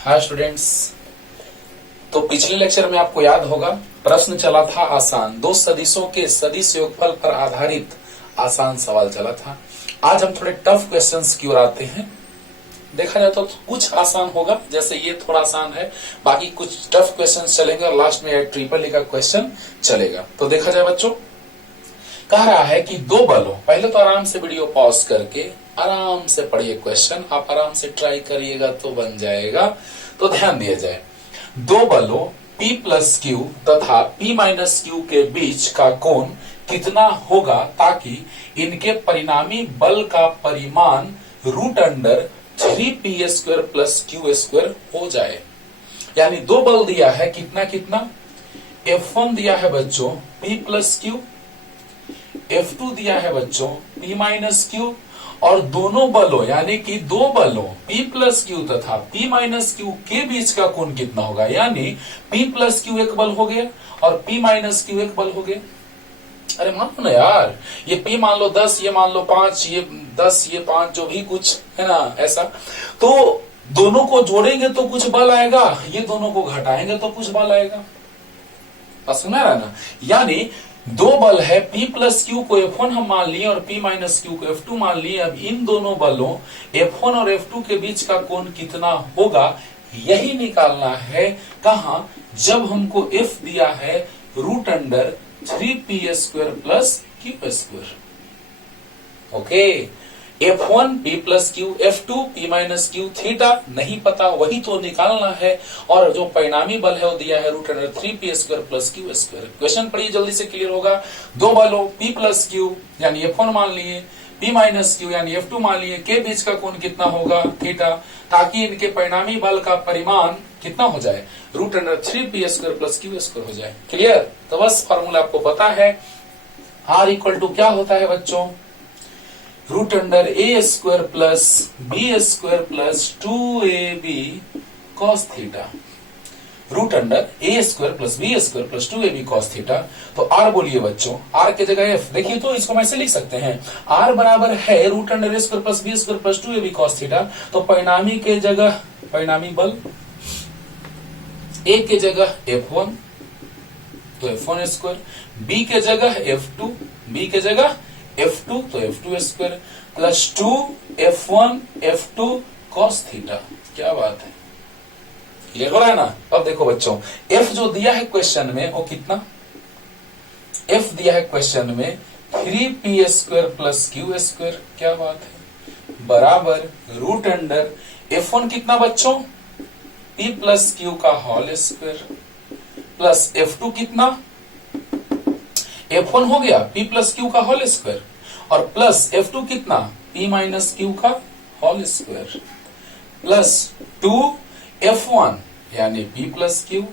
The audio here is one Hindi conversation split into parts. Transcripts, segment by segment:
Hi students. तो पिछले लेक्चर में आपको याद होगा प्रश्न चला था आसान, दो सदिशों के सदिश योगफल पर आधारित आसान सवाल चला था। आज हम थोड़े टफ क्वेश्चंस की ओर आते हैं। देखा जाए तो कुछ आसान होगा, जैसे ये थोड़ा आसान है, बाकी कुछ टफ क्वेश्चंस चलेंगे और लास्ट में ट्रिपल ए का क्वेश्चन चलेगा। तो देखा जाए बच्चों, कह रहा है कि दो बलों, पहले तो आराम से वीडियो पॉज करके आराम से पढ़िए क्वेश्चन, आप आराम से ट्राई करिएगा तो बन जाएगा। तो ध्यान दिया जाए, दो बलों P प्लस क्यू तथा P माइनस क्यू के बीच का कोण कितना होगा ताकि इनके परिणामी बल का परिमाण root under 3p² plus q² हो जाए। यानी दो बल दिया है, कितना कितना, F1 दिया है बच्चों P प्लस क्यू, F2 दिया है बच्चों P माइनस क्यू, और दोनों बलों यानी कि दो बलों P प्लस क्यू तथा P माइनस क्यू के बीच का कोण कितना होगा। यानी P प्लस क्यू एक बल हो गया और P माइनस क्यू एक बल हो गया। अरे मान लो ना यार, ये P मान लो 10, ये मान लो 5, ये 10, ये 5, जो भी कुछ है ना ऐसा, तो दोनों को जोड़ेंगे तो कुछ बल आएगा, ये दोनों को घटाएंगे तो कुछ बल आएगा। सुना रहा ना, यानी दो बल है, P प्लस क्यू को F1 हम मान लिए और P माइनस क्यू को F2 मान लिए। अब इन दोनों बलों F1 और F2 के बीच का कोण कितना होगा यही निकालना है। कहा, जब हमको F दिया है root under 3p² plus q²। Okay, F1 P plus q, F2 P minus q, theta नहीं पता, वही तो निकालना है। और जो परिणामी बल है वो दिया है root under 3p² plus q²। Question पढ़िए, जल्दी से क्लियर होगा। दो बलों P प्लस क्यू यानी F1 मान लिए, P माइनस क्यू यानी F2 मान लिए, के बीच का कोण कितना होगा थीटा, ताकि इनके परिणामी बल का परिमाण कितना हो जाए, root under 3p² plus q² हो जाए। क्लियर? तो बस फॉर्मूला आपको पता है, R इक्वल टू क्या होता है बच्चों, root under a² plus b² plus 2ab cos theta. Root under a² plus b² plus 2ab cos theta. तो r बोलिए बच्चों, r के जगह f, देखिए तो इसको हम ऐसे लिख सकते हैं, r बराबर है root under a² plus b² plus 2ab cos theta. तो परिणामी के जगह परिणामी बल, a के जगह F1 तो F1², b के जगह F2, b के जगह F2 तो F2² plus 2F1 F2 cos theta. क्या बात है, क्लियर हो रहा है ना। अब देखो बच्चों, F जो दिया है क्वेश्चन में वो कितना, F दिया है क्वेश्चन में 3p² प्लस q²। क्या बात है, बराबर रूट अंडर F1 कितना बच्चों, P प्लस क्यू का होल स्क्वायर प्लस F2 कितना, F1 हो गया P प्लस क्यू का होल स्क्वायर और प्लस F2 कितना, P माइनस क्यू का होल स्क्वायर प्लस 2F1 यानी P प्लस क्यू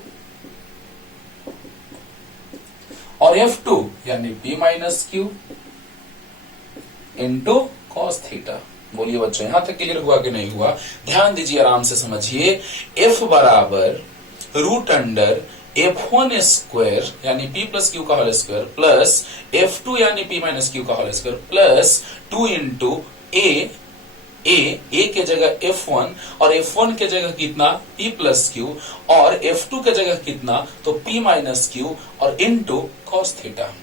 और F2 यानी P minus Q into cos theta. बोलिए बच्चों, यहां तक क्लियर हुआ कि नहीं हुआ? ध्यान दीजिए, आराम से समझिए। F बराबर रूट अंडर F1² यानी P प्लस क्यू का होल स्क्वायर प्लस F2 यानी P माइनस क्यू का whole square plus 2 into A के जगह F1 और F1 के जगह कितना, P प्लस क्यू और F2 के जगह कितना तो P माइनस क्यू और इंटू cos थीटा।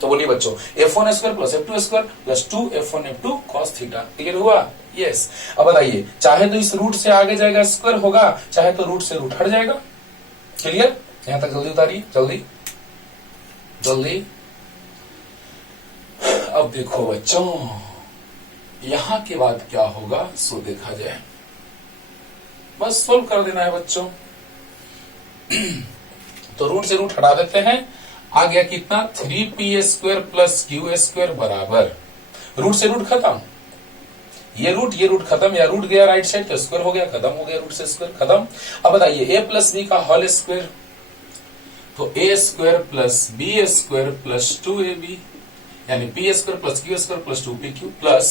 तो बोलिए बच्चों, F1² plus F2² plus 2F1 F2 cos theta. Clear हुआ? यस। अब बताइए, चाहे तो इस रूट से आगे जाएगा स्क्वायर होगा, चाहे तो रूट से रूट हट जाएगा। क्लियर? यहां तक जल्दी उतारिए, जल्दी जल्दी। अब देखो बच्चों, यहां के बाद क्या होगा सो देखा जाए, बस सोल्व कर देना है बच्चों। तो रूट से रूट हटा देते हैं, आ गया कितना, 3p² प्लस q² बराबर रूट से रूट खत्म, ये रूट खत्म, या रूट गया राइट साइड तो स्क्वायर हो गया, खत्म हो गया, रूट से स्क्वायर खत्म। अब बताइए, a प्लस b का होल स्क्वायर तो a² plus b² plus 2ab यानी p² plus q² plus 2pq plus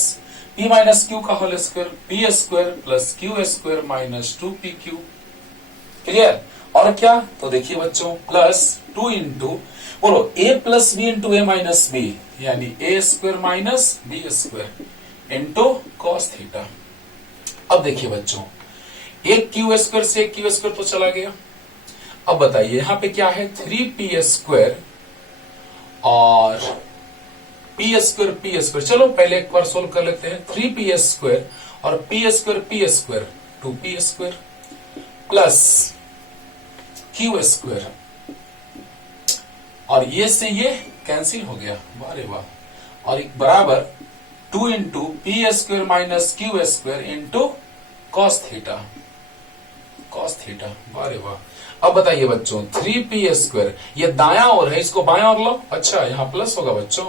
p minus q का whole square p² plus q² minus 2pq। Clear? और क्या, तो देखिए बच्चों, प्लस 2 इंटू, बोलो a plus b into a minus b यानी a² minus b² into cos theta. अब देखिए बच्चों, एक क्यू स्क्वायर से एक क्यू स्क्वायर तो चला गया। अब बताइए यहां पे क्या है, 3p² और p²। चलो पहले एक बार सोल्व कर लेते हैं। 3p² और p² 2p² प्लस q², और ये से ये कैंसिल हो गया, वाह रे वाह, और एक बराबर 2 into p² minus q² into cos theta, वाह रे वाह। अब बताइए बच्चों 3p², ये दाया और है, इसको बाया और लो। अच्छा यहाँ प्लस होगा बच्चों,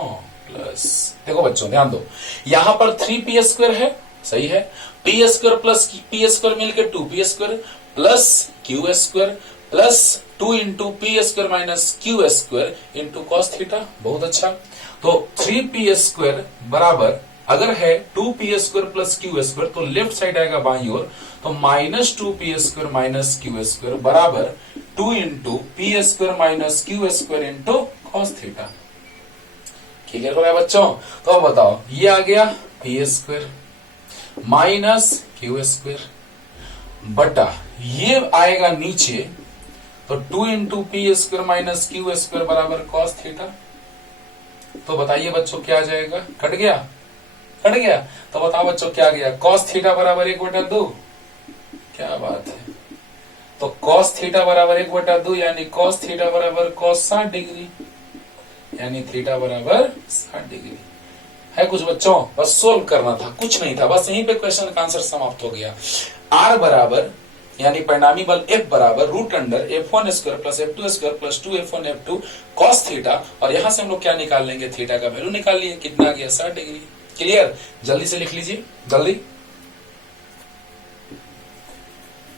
प्लस। देखो बच्चों ध्यान दो, यहां पर 3p² है, सही है, p² प्लस p² मिलकर 2p² plus q² plus 2 into p² minus q² into cos theta, बहुत अच्छा। तो 3p² बराबर अगर है 2p² प्लस q² तो लेफ्ट साइड आएगा बाईं ओर, तो माइनस 2p² माइनस q² बराबर 2 into p² minus q² into cos theta. Clear हो गया बच्चों? तो अब बताओ, ये आ गया p² माइनस q² बटा ये आएगा नीचे, तो 2 इंटू p² माइनस q² बराबर कॉस थीटा। तो बताइए बच्चों क्या आ जाएगा, कट गया, तो बताओ बच्चों क्या आ गया, कॉस थीटा बराबर 1/2। क्या बात है, तो कॉस थीटा बराबर 1/2 यानी कॉस थीटा बराबर कॉस 60 डिग्री, यानी थीटा बराबर 60 डिग्री। है कुछ बच्चों? बस सोल्व करना था, कुछ नहीं था, बस यहीं पे क्वेश्चन का आंसर समाप्त हो गया। R बराबर यानी परिणामी बल F बराबर √F1² plus F2² plus 2F1F2 cos theta, और यहां से हम लोग क्या निकाल लेंगे, थीटा का वैल्यू निकाल लिए, कितना आ गया 60 डिग्री। क्लियर? जल्दी से लिख लीजिए, जल्दी।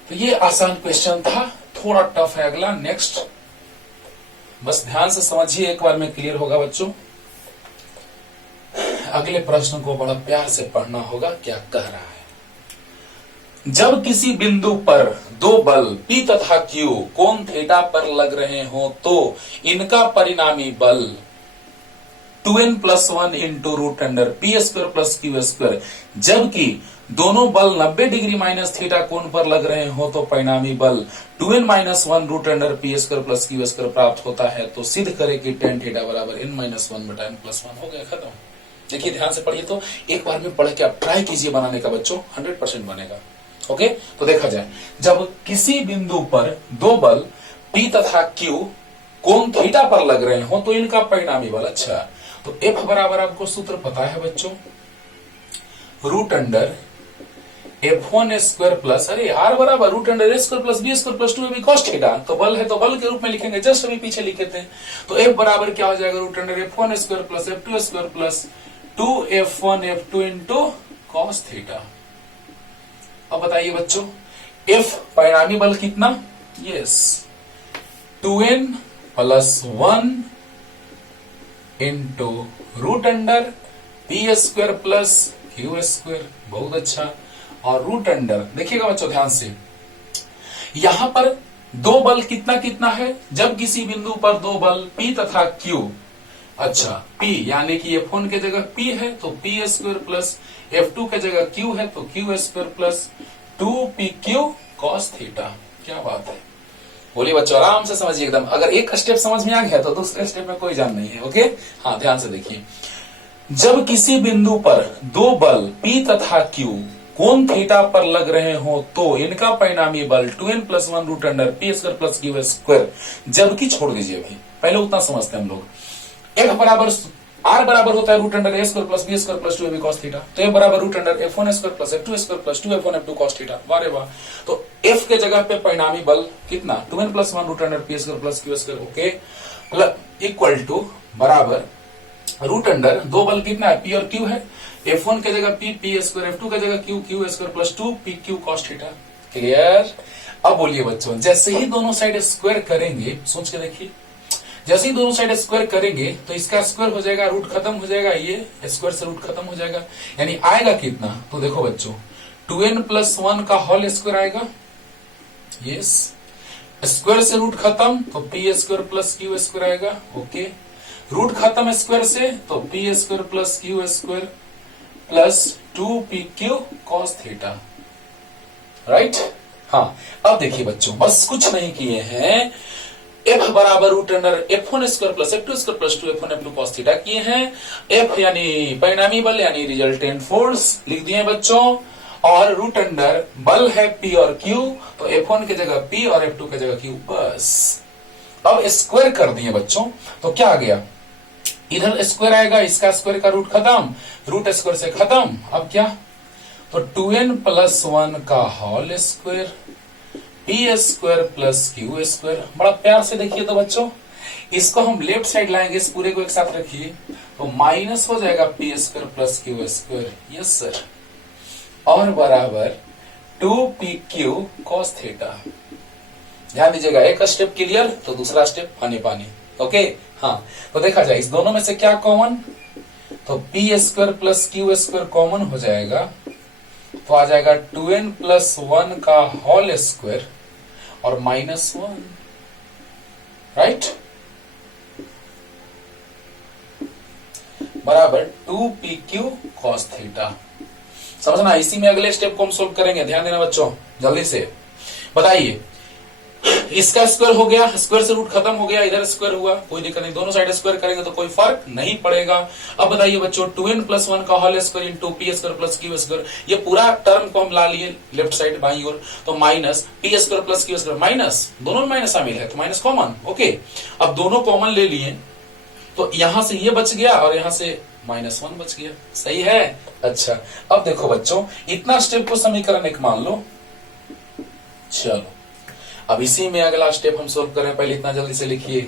तो ये आसान क्वेश्चन था, थोड़ा टफ है अगला, नेक्स्ट। बस ध्यान से समझिए, एक बार में क्लियर होगा बच्चों। अगले प्रश्न को बड़ा प्यार से पढ़ना होगा, क्या कह रहा है। जब किसी बिंदु पर दो बल P तथा Q कोण थीटा पर लग रहे हो तो इनका परिणामी बल 2n + 1 into √p² plus q², जबकि दोनों बल 90 डिग्री माइनस थीटा कोण पर लग रहे हो तो परिणामी बल 2n - 1 √p² प्लस q² प्राप्त होता है। तो सिद्ध करें कि tan थीटा बराबर n - 1 बटा n + 1 हो गया, खत्म। देखिए ध्यान से पढ़िए, तो एक बार में पढ़ के आप ट्राई कीजिए बनाने का बच्चों, 100% बनेगा। ओके, तो देखा जाए, जब किसी बिंदु पर दो बल P तथा Q कोण थीटा पर लग रहे हो तो इनका परिणामी बल, अच्छा, तो F बराबर आपको सूत्र पता है बच्चों, √F1² प्लस, अरे R बराबर √A² plus B² plus 2AB cos theta, तो बल है तो बल के रूप में लिखेंगे, जस्ट अभी पीछे लिखे थे। तो F बराबर क्या हो जाएगा, √F1² plus F2² plus 2F1F2 into cos theta. अब बताइए बच्चों, F परिणामी बल कितना, yes 2n + 1 into √P² plus q², बहुत अच्छा, और √, देखिएगा बच्चों ध्यान से, यहां पर दो बल कितना कितना है, जब किसी बिंदु पर दो बल P तथा Q, अच्छा P यानी कि F1 के जगह P है तो p² प्लस F2 के जगह Q है तो q² plus 2pq cos theta. क्या बात है, बोलिए बच्चों, आराम से समझिए एकदम। अगर एक स्टेप समझ में आ गया तो दूसरे स्टेप में कोई जान नहीं है। ओके, हाँ ध्यान से देखिए, जब किसी बिंदु पर दो बल P तथा Q कोण थीटा पर लग रहे हो तो इनका परिणामी बल 2n + 1 √P² प्लस q², जबकि छोड़ दीजिए भाई, पहले उतना समझते हैं हम लोग। F बराबर R बराबर होता है √A² plus B² plus 2AB cos theta, तो F बराबर √F1² plus F2² plus 2F1F2 cos theta, वाह वाह। तो F के जगह पे परिणामी बल कितना, 2n + 1 √P² plus q², okay, equal to बराबर √, दो बल कितना है P और Q है, F1 के जगह P, P², F2 के जगह Q, q² plus 2pq cos theta. Clear? अब बोलिए बच्चों, जैसे ही दोनों साइड स्क्वायर करेंगे, सोच के देखिए, जैसे ही दोनों साइड स्क्वायर करेंगे तो इसका स्क्वायर हो जाएगा, रूट खत्म हो जाएगा, ये स्क्वायर से रूट खत्म हो जाएगा, यानी आएगा कितना, तो देखो बच्चों 2n + 1 का होल स्क्वायर आएगा, यस, स्क्वायर से रूट खत्म तो p² प्लस q² आएगा, ओके, रूट खत्म स्क्वायर से तो p² plus q² plus 2pq cos theta, right. हाँ, अब देखिए बच्चों, बस कुछ नहीं किए हैं, f बराबर root under f1 square plus f2 square plus 2f1 f2 cos theta किए हैं। f यानी परिणामी बल यानी रिजल्टेंट फोर्स लिख दिए बच्चों, और रूट अंडर बल है p और q, तो f1 की जगह p और f2 की जगह q बस। अब स्क्वायर कर दिए बच्चों, तो क्या आ गया, इधर स्क्वायर आएगा, इसका स्क्वायर का रूट खत्म, रूट स्क्वायर से खत्म, अब क्या, तो 2n प्लस 1 का whole square p square plus Q square. बड़ा प्यार से देखिए तो बच्चों, इसको हम लेफ्ट साइड लाएंगे, इस पूरे को एक साथ रखिए, तो माइनस हो जाएगा P square plus Q square, yes sir, और बराबर 2pq cos थीटा। ध्यान दीजिएगा, एक स्टेप क्लियर तो दूसरा स्टेप पानी पानी। ओके, हाँ, तो देखा जाए इस दोनों में से क्या कॉमन, तो P square plus Q square common हो जाएगा, तो आ जाएगा 2n प्लस 1 का होल स्क्वायर और माइनस 1, राइट, बराबर 2pq cos थीटा। समझना, इसी में अगले स्टेप को हम सोल्व करेंगे, ध्यान देना बच्चों, जल्दी से बताइए। इसका स्क्वायर हो गया, स्क्वायर से रूट खत्म हो गया, इधर स्क्वायर हुआ, कोई दिक्कत नहीं, दोनों साइड स्क्वायर करेंगे तो कोई फर्क नहीं पड़ेगा। अब बताइए बच्चों, 2n प्लस 1 का whole square into p square plus Q square, ये पूरा टर्म को हम ला लिए लेफ्ट साइड बाई ओर, तो minus P square plus Q square, minus, दोनों में माइनस शामिल है तो माइनस कॉमन। ओके, अब दोनों कॉमन ले लिए, तो यहां से ये बच गया और यहां से -1 बच गया, सही है। अच्छा, अब देखो बच्चों, इतना स्टेप को समीकरण एक मान लो, चलो अब इसी में अगला स्टेप हम सोल्व करें, पहले इतना जल्दी से लिखिए,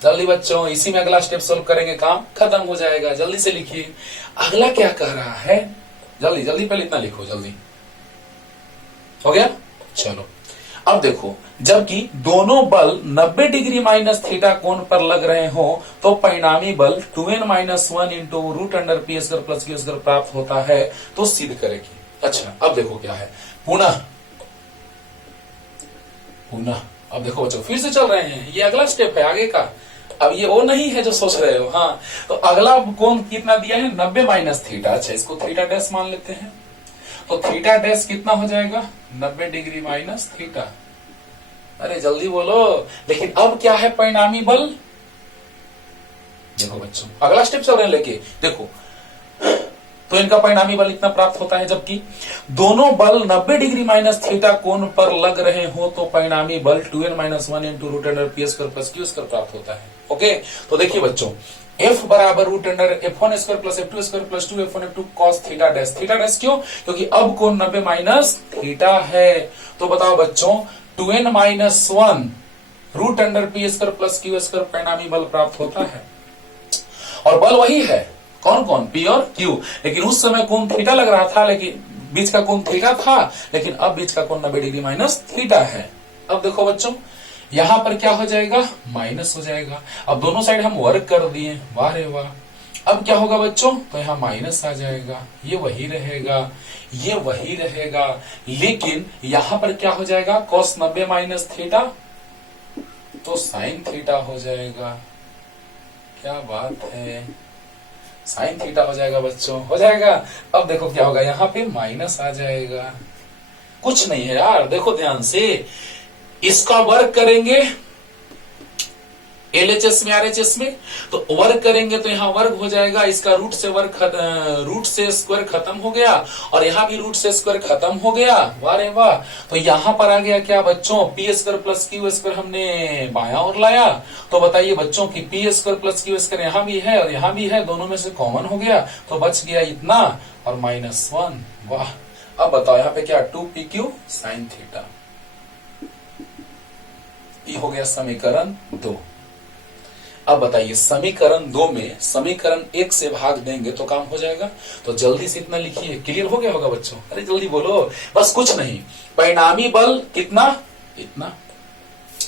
जल्दी बच्चों, इसी में अगला स्टेप सोल्व करेंगे, काम खत्म हो जाएगा, जल्दी से लिखिए। अगला क्या कह रहा है, जल्दी जल्दी, पहले इतना लिखो, जल्दी हो गया। चलो अब देखो, जबकि दोनों बल 90 डिग्री माइनस थीटा कोण पर लग रहे हो, तो परिणामी बल 2n minus 1 into root under p square plus Q square प्राप्त होता है, तो सिद्ध करेगी। अच्छा, अब देखो क्या है, पुनः अब देखो बच्चों, फिर से चल रहे हैं, ये अगला स्टेप है आगे का, अब ये वो नहीं है जो सोच रहे हो। हाँ, तो अगला कोण कितना दिया है, 90 माइनस थीटा। अच्छा, इसको थीटा डैश मान लेते हैं, तो थीटा डैश कितना हो जाएगा, 90 डिग्री माइनस थीटा। अरे जल्दी बोलो, लेकिन अब क्या है, परिणामी बल, देखो बच्चों अगला स्टेप चल रहे हैं लेके, देखो तो इनका परिणामी बल इतना प्राप्त होता है, जबकि दोनों बल 90 डिग्री माइनस थीटा कोण पर लग रहे हो, तो परिणामी बल 2n minus 1 into root under p square plus Q square प्राप्त होता है। ओके, तो देखिए बच्चों, f बराबर root under f1 square plus f2 square plus 2f1 f2 cos theta dash. Theta dash क्यों, क्योंकि अब कोण 90 माइनस थीटा है, तो बताओ बच्चों, 2n minus 1 root under p square plus Q square परिणामी बल प्राप्त होता है, और बल वही है, कौन कौन, पी और क्यू, लेकिन उस समय कोण थीटा लग रहा था, लेकिन बीच का कोण थीटा था, लेकिन अब बीच का कोण 90 डिग्री माइनस थीटा है। अब देखो बच्चों, यहां पर क्या हो जाएगा, माइनस हो जाएगा। अब दोनों साइड हम वर्क कर दिए, वाह रे वाह। अब क्या होगा बच्चों, तो यहां माइनस आ जाएगा, ये वही रहेगा, ये वही रहेगा, लेकिन यहां पर क्या हो जाएगा, cos 90 माइनस थीटा, तो साइन थीटा हो जाएगा। क्या बात है, साइन थीटा हो जाएगा बच्चों, हो जाएगा। अब देखो क्या होगा, यहाँ पे माइनस आ जाएगा, कुछ नहीं है यार, देखो ध्यान से, इसका वर्क करेंगे एलएचएस में आरएचएस में, तो वर्क करेंगे तो यहाँ वर्क हो जाएगा, इसका रूट से स्क्वायर खत्म हो गया, और यहाँ भी रूट से स्क्वायर खत्म हो गया, वाह रे वाह। तो यहाँ पर आ गया क्या बच्चों, P square plus Q square हमने बाया और लाया, तो बताइए बच्चों की P square plus Q square यहाँ भी है और यहाँ भी है, दोनों में से कॉमन हो गया, तो बच गया इतना और -1, वाह। अब बताओ यहाँ पे क्या, 2pq साइन थीटा, ये हो गया समीकरण 2। अब बताइए, समीकरण 2 में समीकरण 1 से भाग देंगे तो काम हो जाएगा, तो जल्दी से इतना लिखिए, क्लियर हो गया होगा बच्चों, अरे जल्दी बोलो, बस कुछ नहीं, परिणामी बल कितना, इतना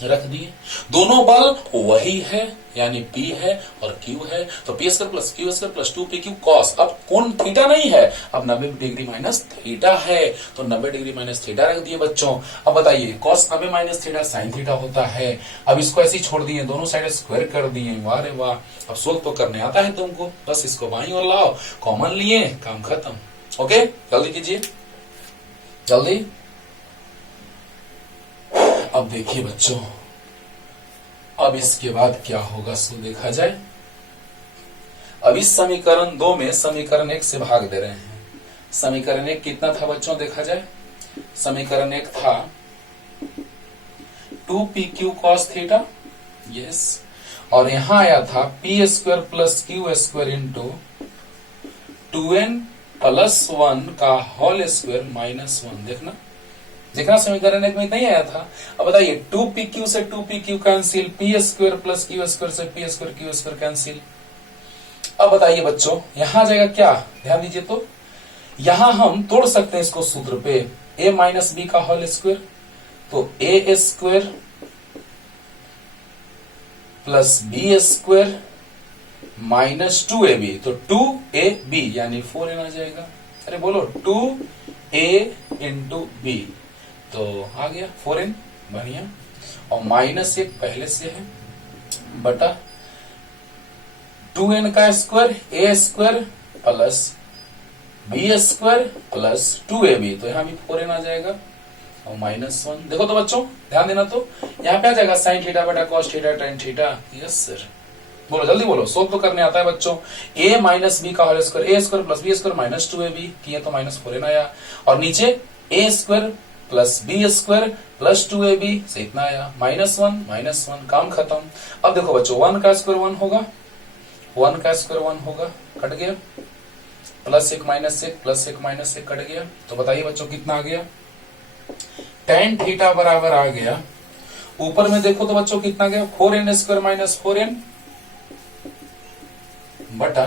रख दिए, दोनों बल वही है, यानी P है और Q है, तो P square plus Q square plus 2pq cos, अब कोण थीटा नहीं है, अब 90 डिग्री माइनस थीटा है, तो 90 डिग्री माइनस थीटा रख दिए बच्चों। अब बताइए, cos 90 minus theta sine theta होता है, अब इसको ऐसे ही छोड़ दिए, दोनों साइड स्क्वायर कर दिए, वाह रे वाह। अब सोल्व तो करने आता है तुमको, बस इसको बाईं ओर लाओ, कॉमन लिए, काम खत्म। ओके, जल्दी कीजिए, जल्दी अब देखिए बच्चों, अब इसके बाद क्या होगा सो देखा जाए। अब इस समीकरण 2 में समीकरण 1 से भाग दे रहे हैं। समीकरण 1 कितना था बच्चों देखा जाए। समीकरण 1 था 2pq cos थीटा, यस, और यहां आया था P square plus Q square into 2n plus 1 का होल स्क्वायर माइनस 1। देखना समीकरण 1 में नहीं आया था। अब बताइए 2pq से 2pq cancel, P square plus Q square से P square Q square cancel. अब बताइए बच्चों यहां आ जाएगा क्या, ध्यान दीजिए। तो यहां हम तोड़ सकते हैं इसको सूत्र पे, a माइनस बी का होल स्क्वायर, तो A square plus B square minus 2ab, तो 2ab यानी 4n आ जाएगा। अरे बोलो 2a इंटू बी, तो आ गया 4n, बढ़िया। और माइनस 1 पहले से है बटा 2n का square a square plus B square plus 2ab, तो यहां भी 4n आ जाएगा और माइनस 1। देखो तो बच्चों ध्यान देना, तो यहां पे आ जाएगा साइन थीटा बटा cos theta tan theta. Yes sir, बोलो जल्दी बोलो, सोल्व तो करने आता है बच्चों। a माइनस बी का whole square, a square plus B square minus 2ab किया तो माइनस 4n आया, और नीचे a square plus B square plus 2ab से इतना आया, माइनस 1 काम खत्म। अब देखो बच्चों 1 का स्क्वायर 1 होगा, 1 का स्क्वायर 1 होगा, कट गया, plus 1 minus 1 plus 1 minus 1 cut गया। तो बताइए बच्चों कितना आ गया, टेन थीटा बराबर आ गया। ऊपर में देखो तो बच्चों कितना गया, 4n स्क्वायर माइनस 4n बटा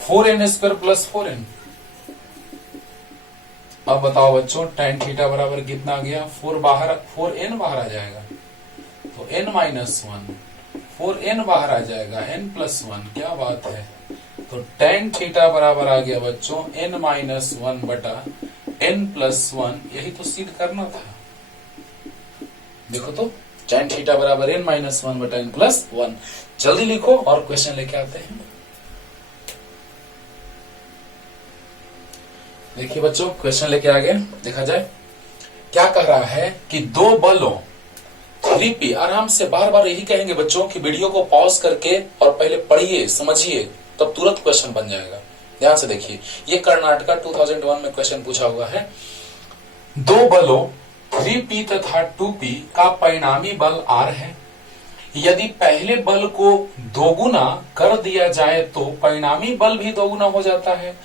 4n स्क्वायर प्लस 4n। अब बताओ बच्चों टेन थीटा बराबर कितना आ गया, 4n बाहर आ जाएगा, तो n माइनस 1, 4n बाहर आ जाएगा, n प्लस 1, क्या बात है। तो टेन थीटा बराबर आ गया बच्चों n माइनस 1 बटा n प्लस 1, यही तो सिद्ध करना था। देखो तो टेन थीटा बराबर n माइनस 1 बटा n प्लस 1। जल्दी लिखो और क्वेश्चन लेके आते हैं। देखिए बच्चों क्वेश्चन लेके आ गए, देखा जाए क्या कह रहा है कि दो बलों 3p, आराम से बार बार यही कहेंगे बच्चों कि वीडियो को पॉज करके और पहले पढ़िए समझिए, तब तुरंत क्वेश्चन बन जाएगा। ध्यान से देखिए, ये कर्नाटका 2001 में क्वेश्चन पूछा हुआ है। दो बलों 3p तथा 2p का परिणामी बल r है। यदि पहले बल को दोगुना कर दिया जाए तो परिणामी बल भी दोगुना हो जाता है।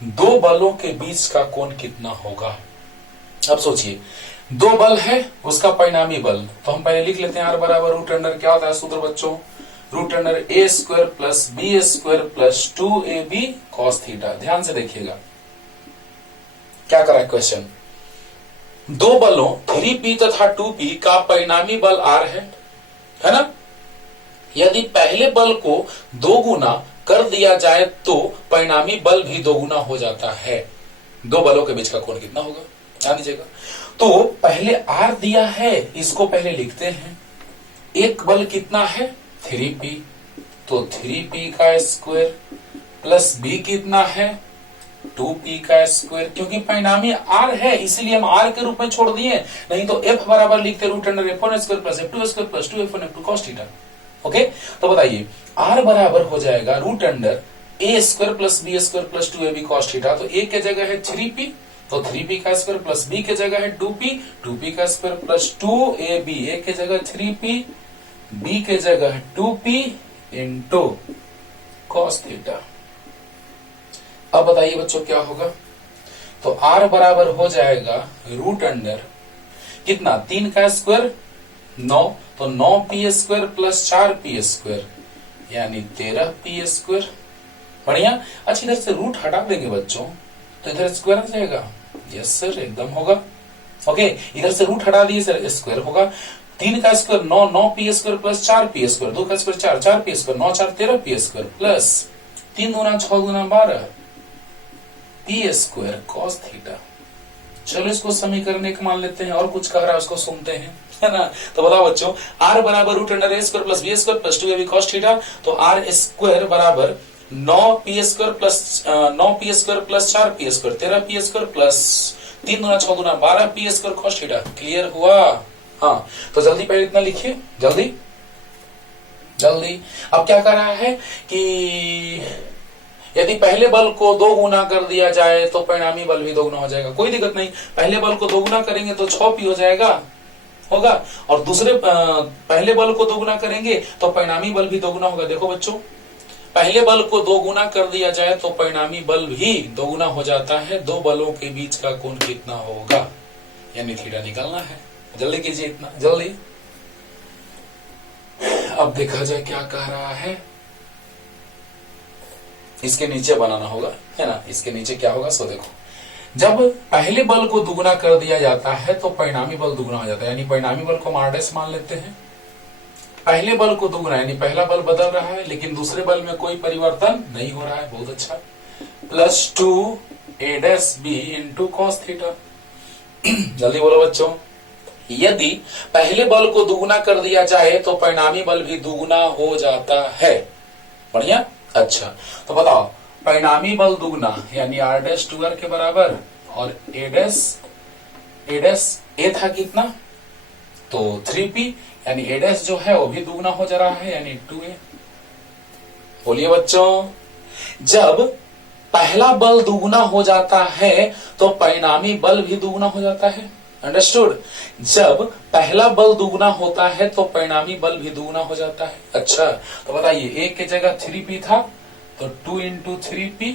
दो बलों के बीच का कोण कितना होगा। अब सोचिए, दो बल है, उसका परिणामी बल, तो हम पहले लिख लेते हैं r बराबर रूट अंडर, क्या होता है सूत्र बच्चों, root under a square plus B square plus 2ab cos theta. ध्यान से देखिएगा क्या कर रहा है क्वेश्चन। दो बलों 3p तथा 2p का परिणामी बल r है ना। यदि पहले बल को दो गुना कर दिया जाए तो परिणामी बल भी दोगुना हो जाता है। दो बलों के बीच का कोण कितना होगा, ध्यान दीजिएगा। तो पहले r दिया है, इसको पहले लिखते हैं। एक बल कितना है 3p, तो 3p का स्क्वायर प्लस b कितना है 2p का स्क्वायर, क्योंकि परिणामी r है इसलिए हम r के रूप में छोड़ दिए, नहीं तो f बराबर लिखते root under f1 square plus f2 square plus 2f1 f2 cos theta. Okay, तो बताइए r बराबर हो जाएगा root under a square plus b square plus 2ab cos theta. तो a के जगह है 3p, तो 3p का स्क्वायर प्लस b के जगह है 2p, 2p का स्क्वायर प्लस 2ab, a के जगह 3p, b के जगह है 2p इंटू cos थीटा। अब बताइए बच्चों क्या होगा, तो r बराबर हो जाएगा रूट अंडर कितना, 3 का स्क्वायर 9, तो 9p square plus 4p square यानी 13p स्क्वायर। बढ़िया। अच्छा इधर से रूट हटा देंगे बच्चों तो इधर स्क्वायर आ जाएगा। यस सर, एकदम होगा। ओके, इधर से रूट हटा दिए सर, स्क्वायर होगा। 3 का square 9, 9p square plus 4p square, 2 का square 4, 4p square, 9 4 13p square plus 3 दूना 6 दूना 12 p स्क्वायर cos थीटा। चलो इसको समीकरण 1 मान लेते हैं, और कुछ कह रहा है उसको सुनते हैं, है ना। तो बताओ बच्चों, r बराबर root under a square plus b square plus 2ab cos theta, तो r स्क्वायर बराबर 9p square plus 9p square plus 4p square 13p square plus 3 दूना 6 दूना 12p square cos theta. Clear हुआ। हाँ, तो जल्दी पहले इतना लिखिए, जल्दी जल्दी। अब क्या कर रहा है कि यदि पहले बल को 2 गुना कर दिया जाए तो परिणामी बल भी 2 गुना हो जाएगा। कोई दिक्कत नहीं, पहले बल को 2 गुना करेंगे तो 6p हो जाएगा, होगा, और दूसरे पहले बल को 2 गुना करेंगे तो परिणामी बल भी 2 गुना होगा। देखो बच्चों, पहले बल को 2 गुना कर दिया जाए तो परिणामी बल भी 2 गुना हो जाता है। 2 बलों के बीच का कोण कितना होगा, यानी थीटा निकालना है। जल्दी कीजिए, इतना जल्दी। अब देखा जाए क्या कह रहा है। इसके नीचे बनाना होगा, है ना, इसके नीचे क्या होगा सो देखो, जब पहले बल को दुगुना कर दिया जाता है तो परिणामी बल दुगुना हो जाता है, यानी परिणामी बल को हम r' मान लेते हैं। पहले बल को दुगुना यानी पहला बल बदल रहा है लेकिन दूसरे बल में कोई परिवर्तन नहीं हो रहा है, बहुत अच्छा, plus 2a' b into cos theta. जल्दी बोलो बच्चों, यदि पहले बल को दुगुना कर दिया जाए तो परिणामी बल भी दुगुना हो जाता है। बढ़िया, अच्छा, तो बताओ परिणामी बल दुगुना यानी r' 2r के बराबर और a था कितना, तो 3p, यानी a' जो है वो भी दुगुना हो जा रहा है यानी 2a। बोलिए बच्चों, जब पहला बल दुगुना हो जाता है तो परिणामी बल भी दुगुना हो जाता है। अंडरस्टूड, जब पहला बल दुगुना होता है तो परिणामी बल भी दुगुना हो जाता है। अच्छा, तो बताइए, a के जगह 3p था तो 2 इंटू 3p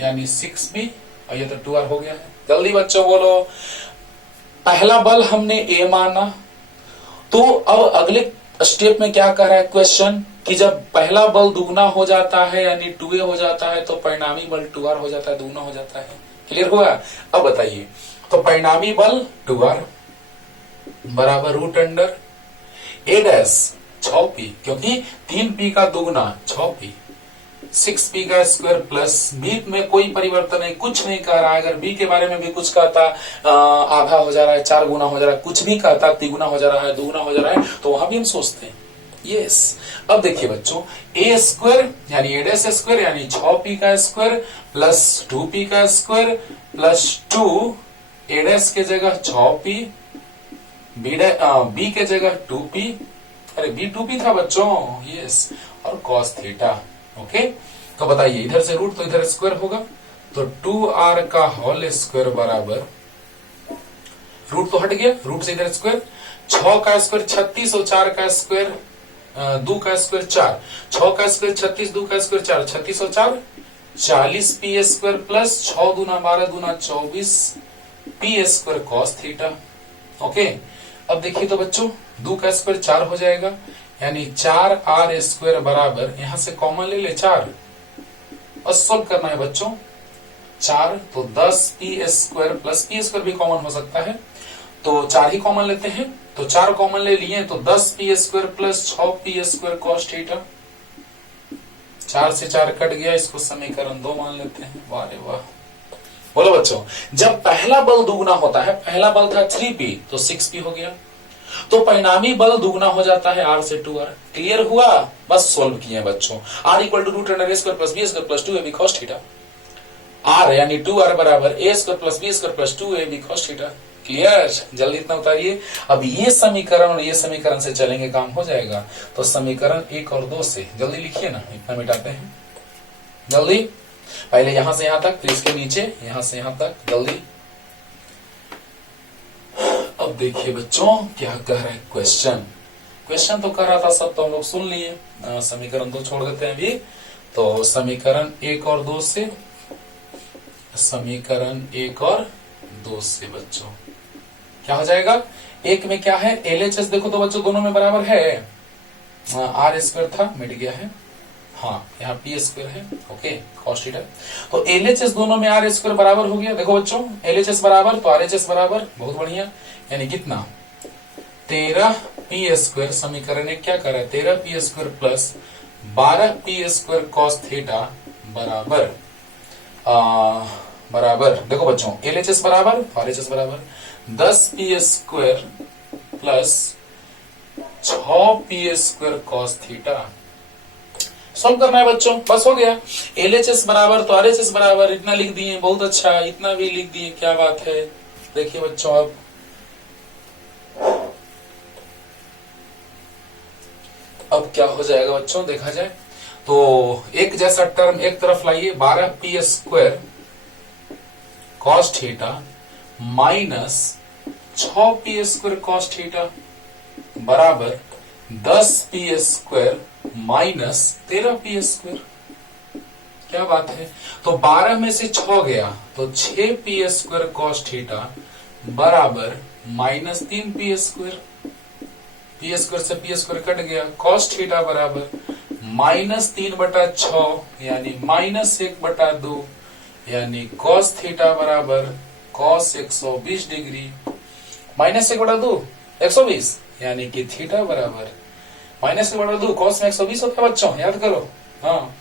यानी 6p, और ये तो 2r हो गया है। जल्दी बच्चों बोलो, पहला बल हमने a माना, तो अब अगले स्टेप में क्या कह रहा है क्वेश्चन कि जब पहला बल दुगुना हो जाता है यानी 2a हो जाता है तो परिणामी बल 2r हो जाता है, दुगुना हो जाता है। क्लियर हुआ? अब बताइए, तो परिणामी बल 2r बराबर रूट अंडर a' 6p, क्योंकि 3p का दुगुना 6p, 6p का स्क्वायर प्लस b में कोई परिवर्तन नहीं, कुछ नहीं कह रहा है। अगर b के बारे में भी कुछ कहता, आधा हो जा रहा है, 4 गुना हो जा रहा है, कुछ भी कहता, 3 गुना हो जा रहा है, 2 गुना हो जा रहा है, तो वहां भी हम सोचते हैं। यस, अब देखिए बच्चों, a स्क्वायर यानी a' स्क्वायर यानी 6p का स्क्वायर प्लस 2p का स्क्वायर प्लस 2 a' के जगह 6p, b के जगह 2p, अरे b 2p था बच्चों, यस, और cos थीटा। ओके, तो बताइए, इधर से रूट तो इधर स्क्वायर होगा, तो 2r का होल स्क्वायर बराबर, रूट तो हट गया, रूट से इधर स्क्वायर, 6 का स्क्वायर 36 और 4 का स्क्वायर 2 का स्क्वायर 4, 6 का स्क्वायर 36, 2 का स्क्वायर 4, 36 और 4 40p स्क्वायर प्लस 6 दूना 12 दूना 24 p square cos theta. Okay, अब देखिए तो बच्चों, 2 का स्क्वायर 4 हो जाएगा यानी 4r स्क्वायर बराबर, यहां से कॉमन ले ले 4 और सॉल्व करना है बच्चों, 4 तो 10p square plus p square भी कॉमन हो सकता है, तो 4 ही कॉमन लेते हैं, तो 4 कॉमन ले लिए तो 10p square plus 6p square cos theta. 4 से 4 कट गया, इसको समीकरण 2 मान लेते हैं। वाह रे वाह, बोलो बच्चों, जब पहला बल दुगुना होता है, पहला बल था 3p तो 6p हो गया, तो परिणामी बल दुगुना हो जाता है r से 2r। क्लियर हुआ? बस सोल्व किए बच्चों, r equal to root under a square plus b square plus 2ab cos theta, r यानी 2r बराबर a square plus b square plus 2ab cos theta. Clear? जल्दी इतना उतारिए। अब ये समीकरण और ये समीकरण से चलेंगे, काम हो जाएगा। तो समीकरण 1 और 2 से जल्दी लिखिए ना, इतना मिटाते हैं जल्दी, पहले यहां से यहां तक, फिर इसके नीचे यहां से यहां तक, जल्दी। अब देखिए बच्चों क्या कह रहा है क्वेश्चन, क्वेश्चन तो कर रहा था सब तो हम लोग सुन लिए, समीकरण 2 छोड़ देते हैं अभी। तो समीकरण 1 और 2 से, समीकरण 1 और 2 से बच्चों क्या हो जाएगा, एक में क्या है LHS, देखो तो बच्चों दोनों में बराबर है, r स्क्वायर था मिट गया है, हाँ यहाँ p स्क्वायर है, ओके cos थीटा, तो LHS दोनों में r स्क्वायर बराबर हो गया। देखो बच्चों, LHS बराबर तो RHS बराबर, बहुत बढ़िया, यानी कितना 13p स्क्वायर, समीकरण 1 क्या कर रहा है 13p square plus 12p square cos theta बराबर बराबर, देखो बच्चों LHS बराबर तो RHS बराबर 10p square plus 6p square cos theta. Solve करना है बच्चों, बस हो गया। LHS बराबर तो RHS बराबर, इतना लिख दिए, बहुत अच्छा, इतना भी लिख दिए, क्या बात है। देखिए बच्चों, अब अब क्या हो जाएगा बच्चों, देखा जाए तो एक जैसा टर्म एक तरफ लाइए, 12p² cos theta minus 6p² cos theta बराबर 10p² माइनस 13p²। क्या बात है, तो 12 में से 6 गया तो 6p² cos थीटा बराबर माइनस 3p²। p² से p² कट गया, cos थीटा बराबर -3/6 यानी -1/2 यानी cos थीटा बराबर cos 120 डिग्री, -1/2 120 यानी कि थीटा बराबर -1/2 cos में 120 होता है बच्चों, याद करो। हाँ,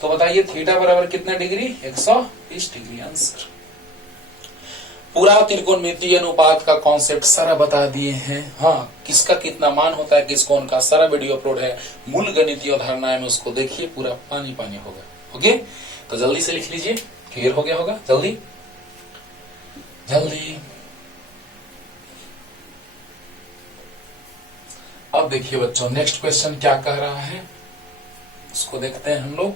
तो बताइए थीटा बराबर कितना डिग्री, 120 डिग्री। आंसर। पूरा त्रिकोणमितीय अनुपात का कॉन्सेप्ट सारा बता दिए हैं। हाँ, किसका कितना मान होता है किस कोण का, सारा वीडियो अपलोड है मूल गणितीय अवधारणाएं में, उसको देखिए, पूरा पानी पानी होगा। ओके, तो जल्दी से लिख लीजिए, क्लियर हो गया होगा। जल्दी जल्दी। अब देखिए बच्चों, नेक्स्ट क्वेश्चन क्या कह रहा है, उसको देखते हैं हम लोग।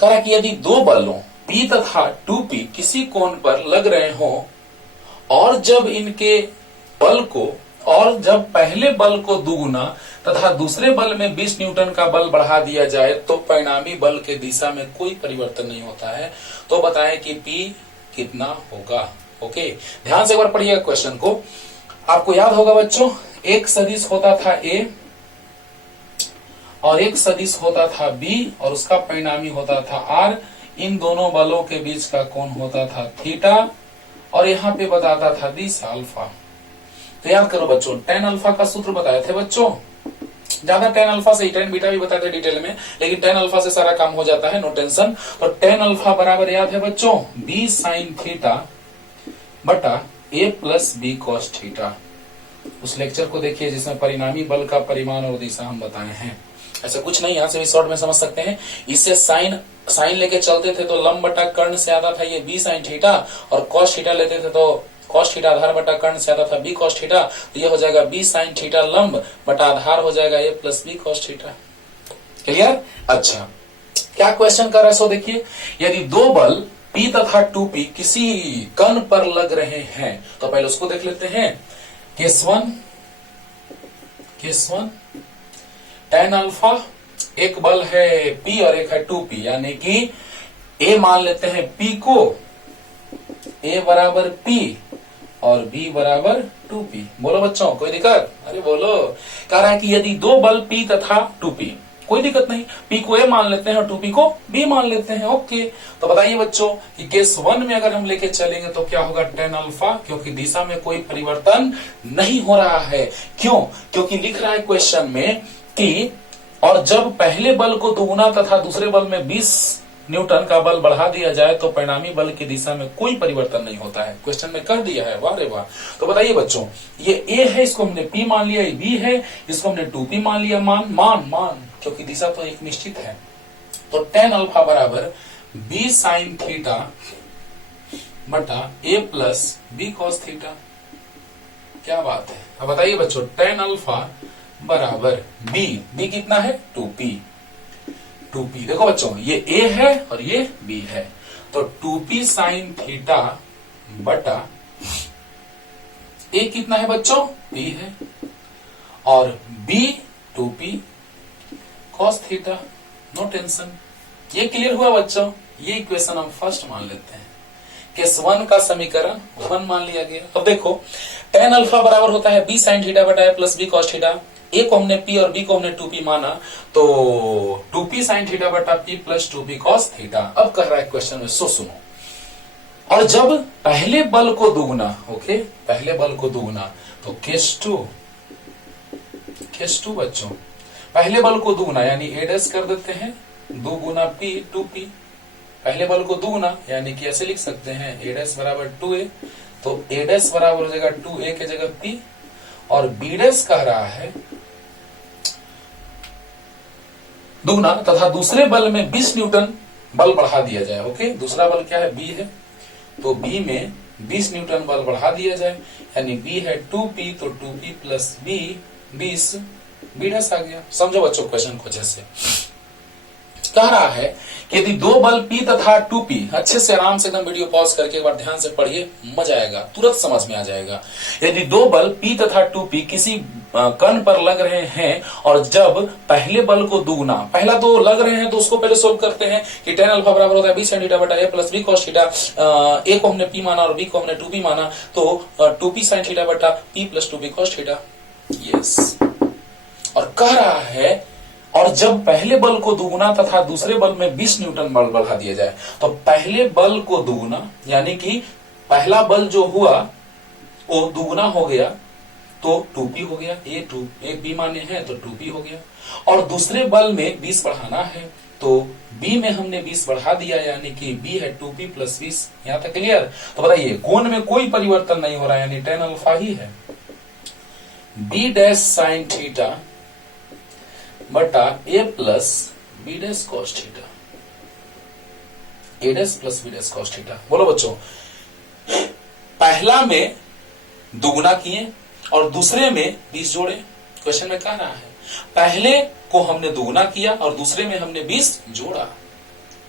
कह रहा कि यदि दो बलों P तथा 2P किसी कोण पर लग रहे हो और जब पहले बल को दुगुना तथा दूसरे बल में 20 न्यूटन का बल बढ़ा दिया जाए तो परिणामी बल के दिशा में कोई परिवर्तन नहीं होता है, तो बताएं कि P कितना होगा। ओके, ध्यान से एक बार पढ़िएगा क्वेश्चन को। आपको याद होगा बच्चों, एक सदिश होता था A और एक सदिश होता था B और उसका परिणामी होता था R। इन दोनों बलों के बीच का कोण होता था थीटा और यहाँ पे बताता था दिशा अल्फा। तो याद करो बच्चों, tan अल्फा का सूत्र बताए थे बच्चों, ज्यादा tan अल्फा से tan बीटा भी बताए थे डिटेल में, लेकिन tan अल्फा से सारा काम हो जाता है, नो टेंशन। तो tan अल्फा बराबर याद है बच्चों, b sin थीटा बटा a plus b cos theta. उस लेक्चर को देखिए जिसमें परिणामी बल का परिमाण और दिशा हम बताए हैं। ऐसा कुछ नहीं, यहाँ से भी शॉर्ट में समझ सकते हैं। इससे साइन लेके चलते थे तो लंब बटा कर्ण से आता था ये b sin थीटा, और cos थीटा लेते थे तो cos थीटा आधार बटा कर्ण से आता था b cos थीटा। तो ये हो जाएगा b sin थीटा लंब बटा आधार हो जाएगा a plus b cos theta. Clear? अच्छा, क्या क्वेश्चन कर रहा है सो देखिए, यदि दो बल P तथा 2P किसी कण पर लग रहे हैं, तो पहले उसको देख लेते हैं। केस वन tan अल्फा, एक बल है P और एक है 2P, यानी कि A मान लेते हैं P को, A बराबर P और B बराबर 2P। बोलो बच्चों, कोई दिक्कत? अरे बोलो। कह रहा है कि यदि दो बल P तथा 2P, कोई दिक्कत नहीं, P को A मान लेते हैं और 2P को B मान लेते हैं। ओके, तो बताइए बच्चों कि केस 1 में अगर हम लेके चलेंगे तो क्या होगा, tan अल्फा, क्योंकि दिशा में कोई परिवर्तन नहीं हो रहा है। क्यों? क्योंकि लिख रहा है क्वेश्चन में कि और जब पहले बल को दुगुना तथा दूसरे बल में 20 न्यूटन का बल बढ़ा दिया जाए तो परिणामी बल की दिशा में कोई परिवर्तन नहीं होता है। क्वेश्चन में कर दिया है, वाह रे वाह। तो बताइए बच्चों, ये A है, इसको हमने P मान लिया, ये B है, इसको हमने 2P मान लिया, मान क्योंकि दिशा तो एक निश्चित है। तो tan अल्फा बराबर b sin थीटा बटा a plus b cos theta. क्या बात है। अब बताइए बच्चों, tan अल्फा बराबर b कितना है, 2p। देखो बच्चों, ये a है और ये b है, तो 2p sin थीटा बटा a कितना है बच्चों, b है, और b 2p cos theta. No tension, ये क्लियर हुआ बच्चों। ये इक्वेशन हम फर्स्ट मान लेते हैं। केस 1 का समीकरण 1 मान लिया गया। अब देखो, tan अल्फा बराबर होता है b sin थीटा बटा a plus b cos theta. a को हमने p और b को हमने 2p माना, तो 2p sin थीटा बटा p plus 2p cos theta. अब कह रहा है क्वेश्चन में, सो सुनो, और जब पहले बल को दुगुना, ओके, पहले बल को दुगुना, तो केस 2 बच्चों, पहले बल को दुगुना यानी a डैश कर देते हैं, 2 गुना p 2p, पहले बल को दुगुना यानी कि ऐसे लिख सकते हैं a डैश बराबर 2a, तो a डैश बराबर हो जाएगा 2a के जगह p, और b डैश कह रहा है दुगुना तथा दूसरे बल में 20 न्यूटन बल बढ़ा दिया जाए। ओके, दूसरा बल क्या है, b है, तो b में 20 न्यूटन बल बढ़ा दिया जाए, यानी b है 2p, तो 2p plus b 20 B dash आ गया। समझो बच्चों क्वेश्चन को जैसे कह रहा है कि यदि दो बल P तथा 2P, अच्छे से आराम से एकदम वीडियो पॉज करके एक बार ध्यान से पढ़िए, मजा आएगा, तुरंत समझ में आ जाएगा। यदि दो बल P तथा 2P किसी कण पर लग रहे हैं और जब पहले बल को दुगुना, पहला तो लग रहे हैं तो उसको पहले सोल्व करते हैं कि tan अल्फा बराबर होता है b sin थीटा बटा a plus b cos theta. a को हमने p माना और b को हमने 2p माना, तो 2p sin थीटा बटा p plus 2p cos theta. Yes, और कह रहा है और जब पहले बल को दुगुना तथा दूसरे बल में 20 न्यूटन बल बढ़ा दिया जाए, तो पहले बल को दुगुना यानी कि पहला बल जो हुआ वो दुगुना हो गया तो 2p हो गया, एक b माने हैं तो 2p हो गया, और दूसरे बल में 20 बढ़ाना है तो b में हमने 20 बढ़ा दिया यानी कि b है 2p प्लस 20। यहां तक क्लियर? तो बताइए कोण में कोई परिवर्तन नहीं हो रहा यानी tan अल्फा ही है, b डैश साइन थीटा बटा a plus b dash cos theta, a dash plus b dash cos theta. बोलो बच्चों, पहला में दुगुना किए और दूसरे में 20 जोड़े। क्वेश्चन में कह रहा है पहले को हमने दुगुना किया और दूसरे में हमने 20 जोड़ा।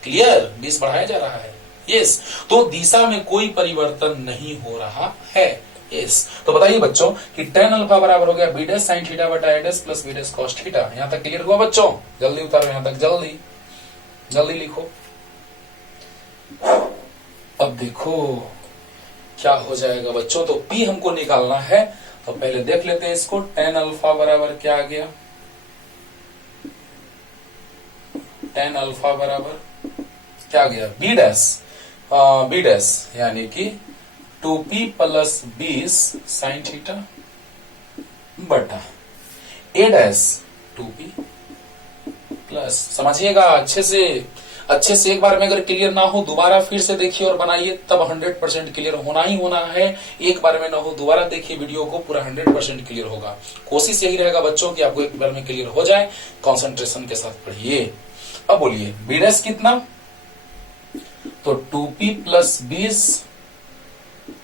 क्लियर? 20 बढ़ाया जा रहा है। यस, तो दिशा में कोई परिवर्तन नहीं हो रहा है। यस, तो बताइए बच्चों कि tan अल्फा बराबर हो गया b डैश sin थीटा बटा a dash plus b dash cos theta. यहां तक क्लियर हुआ बच्चों? जल्दी उतारो यहां तक, जल्दी जल्दी लिखो। अब देखो क्या हो जाएगा बच्चों, तो p हमको निकालना है, तो पहले देख लेते हैं इसको। tan अल्फा बराबर क्या आ गया? tan अल्फा बराबर क्या आ गया? b डैश यानी कि 2p प्लस 20 साइन थीटा बटा a डैश 2p प्लस, समझिएगा अच्छे से एक बार में अगर क्लियर ना हो दोबारा फिर से देखिए और बनाइए, तब 100% क्लियर होना ही होना है। एक बार में ना हो दोबारा देखिए वीडियो को, पूरा 100% क्लियर होगा। कोशिश यही रहेगा बच्चों कि आपको एक बार में क्लियर हो जाए। कंसंट्रेशन के साथ पढ़िए। अब बोलिए b डैश कितना, तो 2p plus 20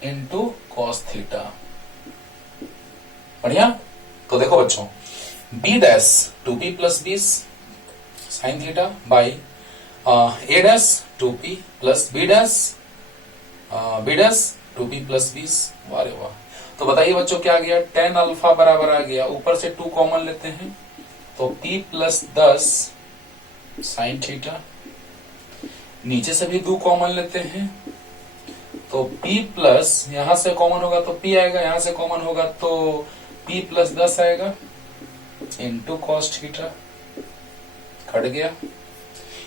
into cos theta. बढ़िया, तो देखो बच्चों b dash 2p plus 20 sine theta by a dash 2p plus b dash 2p plus 20। वाह रे वाह। तो बताइए बच्चों क्या आ गया? tan अल्फा बराबर आ गया, ऊपर से 2 कॉमन लेते हैं तो p प्लस 10 साइन थीटा, नीचे से भी 2 कॉमन लेते हैं तो p प्लस, यहां से कॉमन होगा तो p आएगा, यहां से कॉमन होगा तो p प्लस 10 आएगा इंटू कॉस थीटा। कट गया,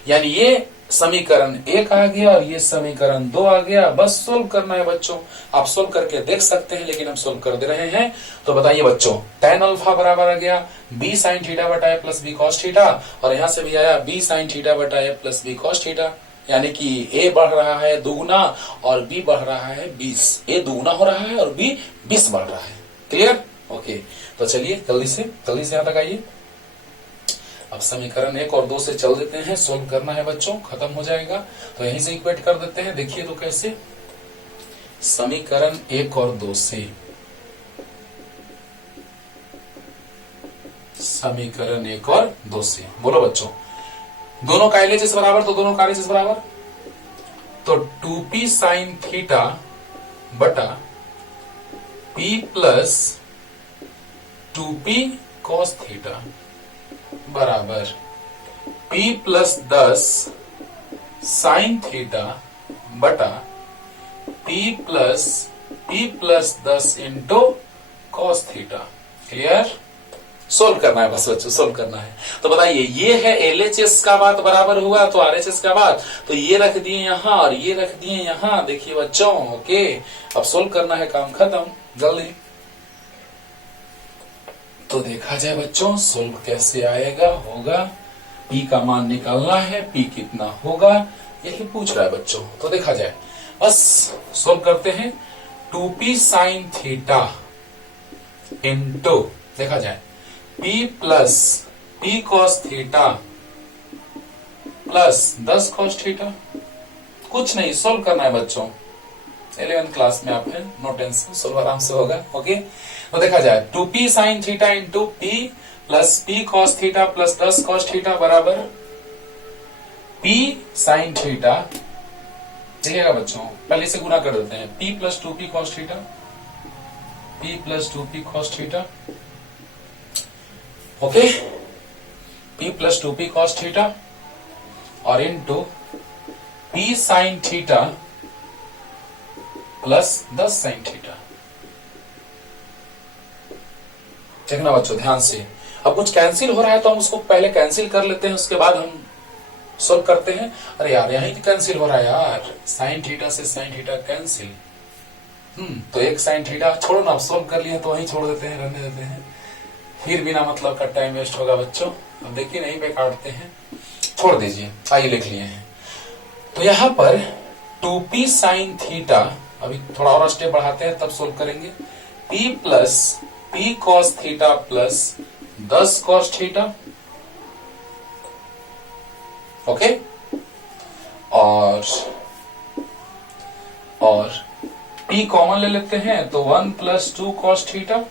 यानी ये समीकरण 1 आ गया और ये समीकरण 2 आ गया। बस सोल्व करना है बच्चों, आप सोल्व करके देख सकते हैं लेकिन हम सोल्व कर दे रहे हैं। तो बताइए बच्चों tan अल्फा बराबर आ गया b साइन थीटा बटा a plus b cos theta, और यहां से भी आया b साइन थीटा बटा a plus b cos theta, यानी कि a बढ़ रहा है दुगुना और b बढ़ रहा है 20। a दुगुना हो रहा है और b 20 बढ़ रहा है। क्लियर? ओके, तो चलिए जल्दी से यहां तक आइए। अब समीकरण 1 और 2 से चल देते हैं, सोल्व करना है बच्चों, खत्म हो जाएगा। तो यहीं से इक्वेट कर देते हैं। देखिए तो कैसे, समीकरण 1 और 2 से, समीकरण 1 और 2 से बोलो बच्चों, दोनों का LHS बराबर तो दोनों का RHS बराबर, तो 2p साइन थीटा बटा p plus 2p cos theta बराबर p प्लस 10 साइन थीटा बटा p plus 10 into cos theta. Clear? Solve करना है बस बच्चों, सोल्व करना है। तो बताइए ये है LHS का बात बराबर हुआ तो RHS का बात, तो ये रख दिए यहां और ये रख दिए यहां। देखिए बच्चों, ओके, अब सोल्व करना है, काम खत्म, जल्दी। तो देखा जाए बच्चों सोल्व कैसे आएगा, होगा p का मान निकालना है, p कितना होगा यही पूछ रहा है बच्चों। तो देखा जाए, बस सोल्व करते हैं। 2p साइन थीटा इंटू, देखा जाए p plus p cos theta plus 10 cos theta, कुछ नहीं, सोल्व करना है बच्चों। 11th क्लास में आप हैं, नो टेंशन, सोल्व आराम से होगा। ओके, तो देखा जाए 2p sine theta into p plus P cos theta plus 10 cos theta बराबर पी साइन थीटा। देखिएगा बच्चों, पहले से गुना कर देते हैं। p plus 2p cos theta, p plus 2p cos theta, okay, p plus 2p cos theta और into p sine theta plus 10 sine theta. देखना बच्चों ध्यान से, अब कुछ कैंसिल हो रहा है तो हम उसको पहले कैंसिल कर लेते हैं, उसके बाद हम सोल्व करते हैं। अरे यार यहीं तो कैंसिल हो रहा है यार, साइन थीटा से साइन थीटा कैंसिल। तो एक साइन थीटा छोड़ो ना, अब सोल्व कर लिए तो वहीं छोड़ देते हैं, रहने देते हैं, फिर बिना मतलब का टाइम वेस्ट होगा बच्चों। अब देखिए नहीं पे काटते हैं, छोड़ दीजिए। आइए लिख लिए हैं, तो यहां पर 2p साइन थीटा, अभी थोड़ा और स्टेप बढ़ाते हैं तब सोल्व करेंगे। p plus p cos theta plus 10 cos theta, okay, और p कॉमन ले लेते हैं तो 1 प्लस 2 कॉस थीटा,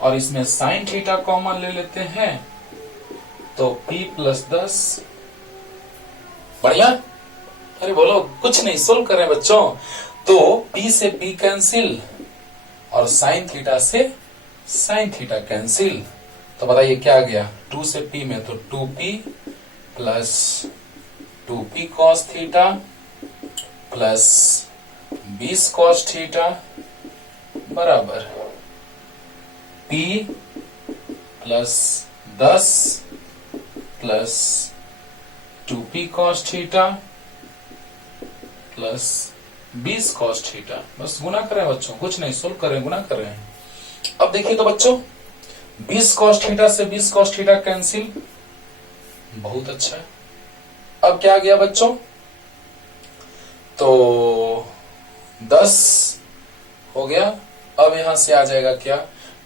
और इसमें साइन थीटा कॉमन ले लेते हैं तो p प्लस 10। बढ़िया, अरे बोलो, कुछ नहीं, सोल्व कर रहे हैं बच्चों। तो p से p कैंसिल और साइन थीटा से साइन थीटा कैंसिल, तो बताइए क्या आ गया, 2 से p में तो 2p plus 2p cos theta plus 20 cos theta बराबर p plus 10 plus 2p cos theta plus 20 cos theta. बस गुना कर रहे हैं बच्चों, कुछ नहीं, सोल्व कर रहे हैं, गुना कर रहे हैं। अब देखिए तो बच्चों, 20 कॉस थीटा से 20 कॉस थीटा कैंसिल, बहुत अच्छा है। अब क्या आ गया बच्चों, तो 10 हो गया। अब यहां से आ जाएगा क्या,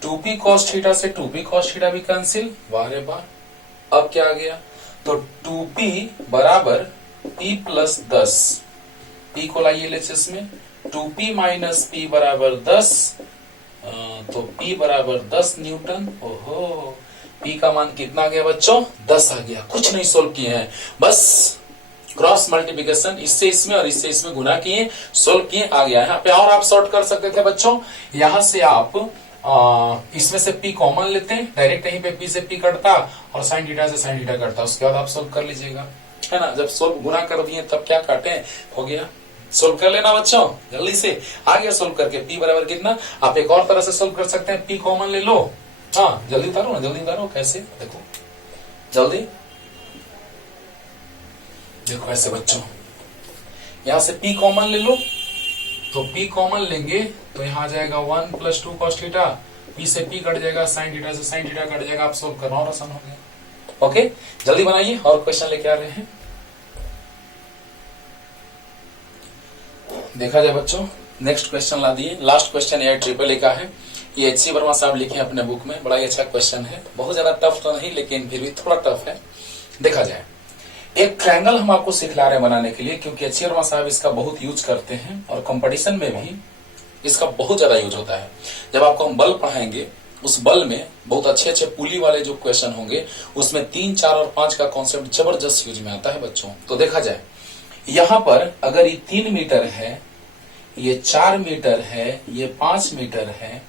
2p कॉस थीटा से 2p कॉस थीटा भी कैंसिल, वाह रे वाह। अब क्या आ गया, तो 2p बराबर p प्लस 10, p को लाइए एलएचएस में, 2p माइनस p बराबर 10, तो p बराबर 10 न्यूटन। ओहो, p का मान कितना आ गया बच्चों, 10 आ गया। कुछ नहीं सोल्व किए हैं, बस क्रॉस मल्टीप्लिकेशन इससे इसमें और इससे इसमें गुना किए, सोल्व किए, आ गया। यहाँ पे और आप सॉर्ट कर सकते थे बच्चों, यहां से आप इसमें से p कॉमन लेते हैं, डायरेक्ट यहीं पे p से p कटता और साइन थीटा से साइन थीटा कटता, उसके बाद आप सोल्व कर लीजिएगा, है ना। जब सोल्व गुना कर दिए तब क्या काटे, हो गया। सोल्व कर लेना बच्चों जल्दी से, आ गया सोल्व करके। p बराबर कितना, आप एक और तरह से सोल्व कर सकते हैं, p कॉमन ले लो। हाँ जल्दी उतारो ना, जल्दी उतारो, कैसे, देखो जल्दी, देखो ऐसे बच्चों, यहां से p कॉमन ले लो, तो p कॉमन लेंगे तो यहां आ जाएगा 1 प्लस 2 कॉस थीटा, p से p कट जाएगा, साइन थीटा से साइन थीटा कट जाएगा। आप सोल्व करना और आसान हो गया। ओके, जल्दी बनाइए, और क्वेश्चन लेके आ रहे हैं। देखा जाए बच्चों, नेक्स्ट क्वेश्चन ला दिए, लास्ट क्वेश्चन ये ट्रिपल ए का है, ये एच सी वर्मा साहब लिखे अपने बुक में, बड़ा ही अच्छा क्वेश्चन है, बहुत ज्यादा टफ तो नहीं लेकिन फिर भी थोड़ा टफ है। देखा जाए, एक ट्रायंगल हम आपको सिखला रहे हैं बनाने के लिए, क्योंकि एच सी वर्मा साहब इसका बहुत यूज करते हैं और कंपटीशन में भी इसका बहुत ज्यादा यूज होता है। जब आपको हम बल पढ़ाएंगे, उस बल में बहुत अच्छे अच्छे पुली वाले जो क्वेश्चन होंगे, उसमें 3, 4 और 5 का कॉन्सेप्ट जबरदस्त यूज में आता है बच्चों। तो देखा जाए, यहां पर अगर ये 3 मीटर है, ये 4 मीटर है, ये 5 मीटर है,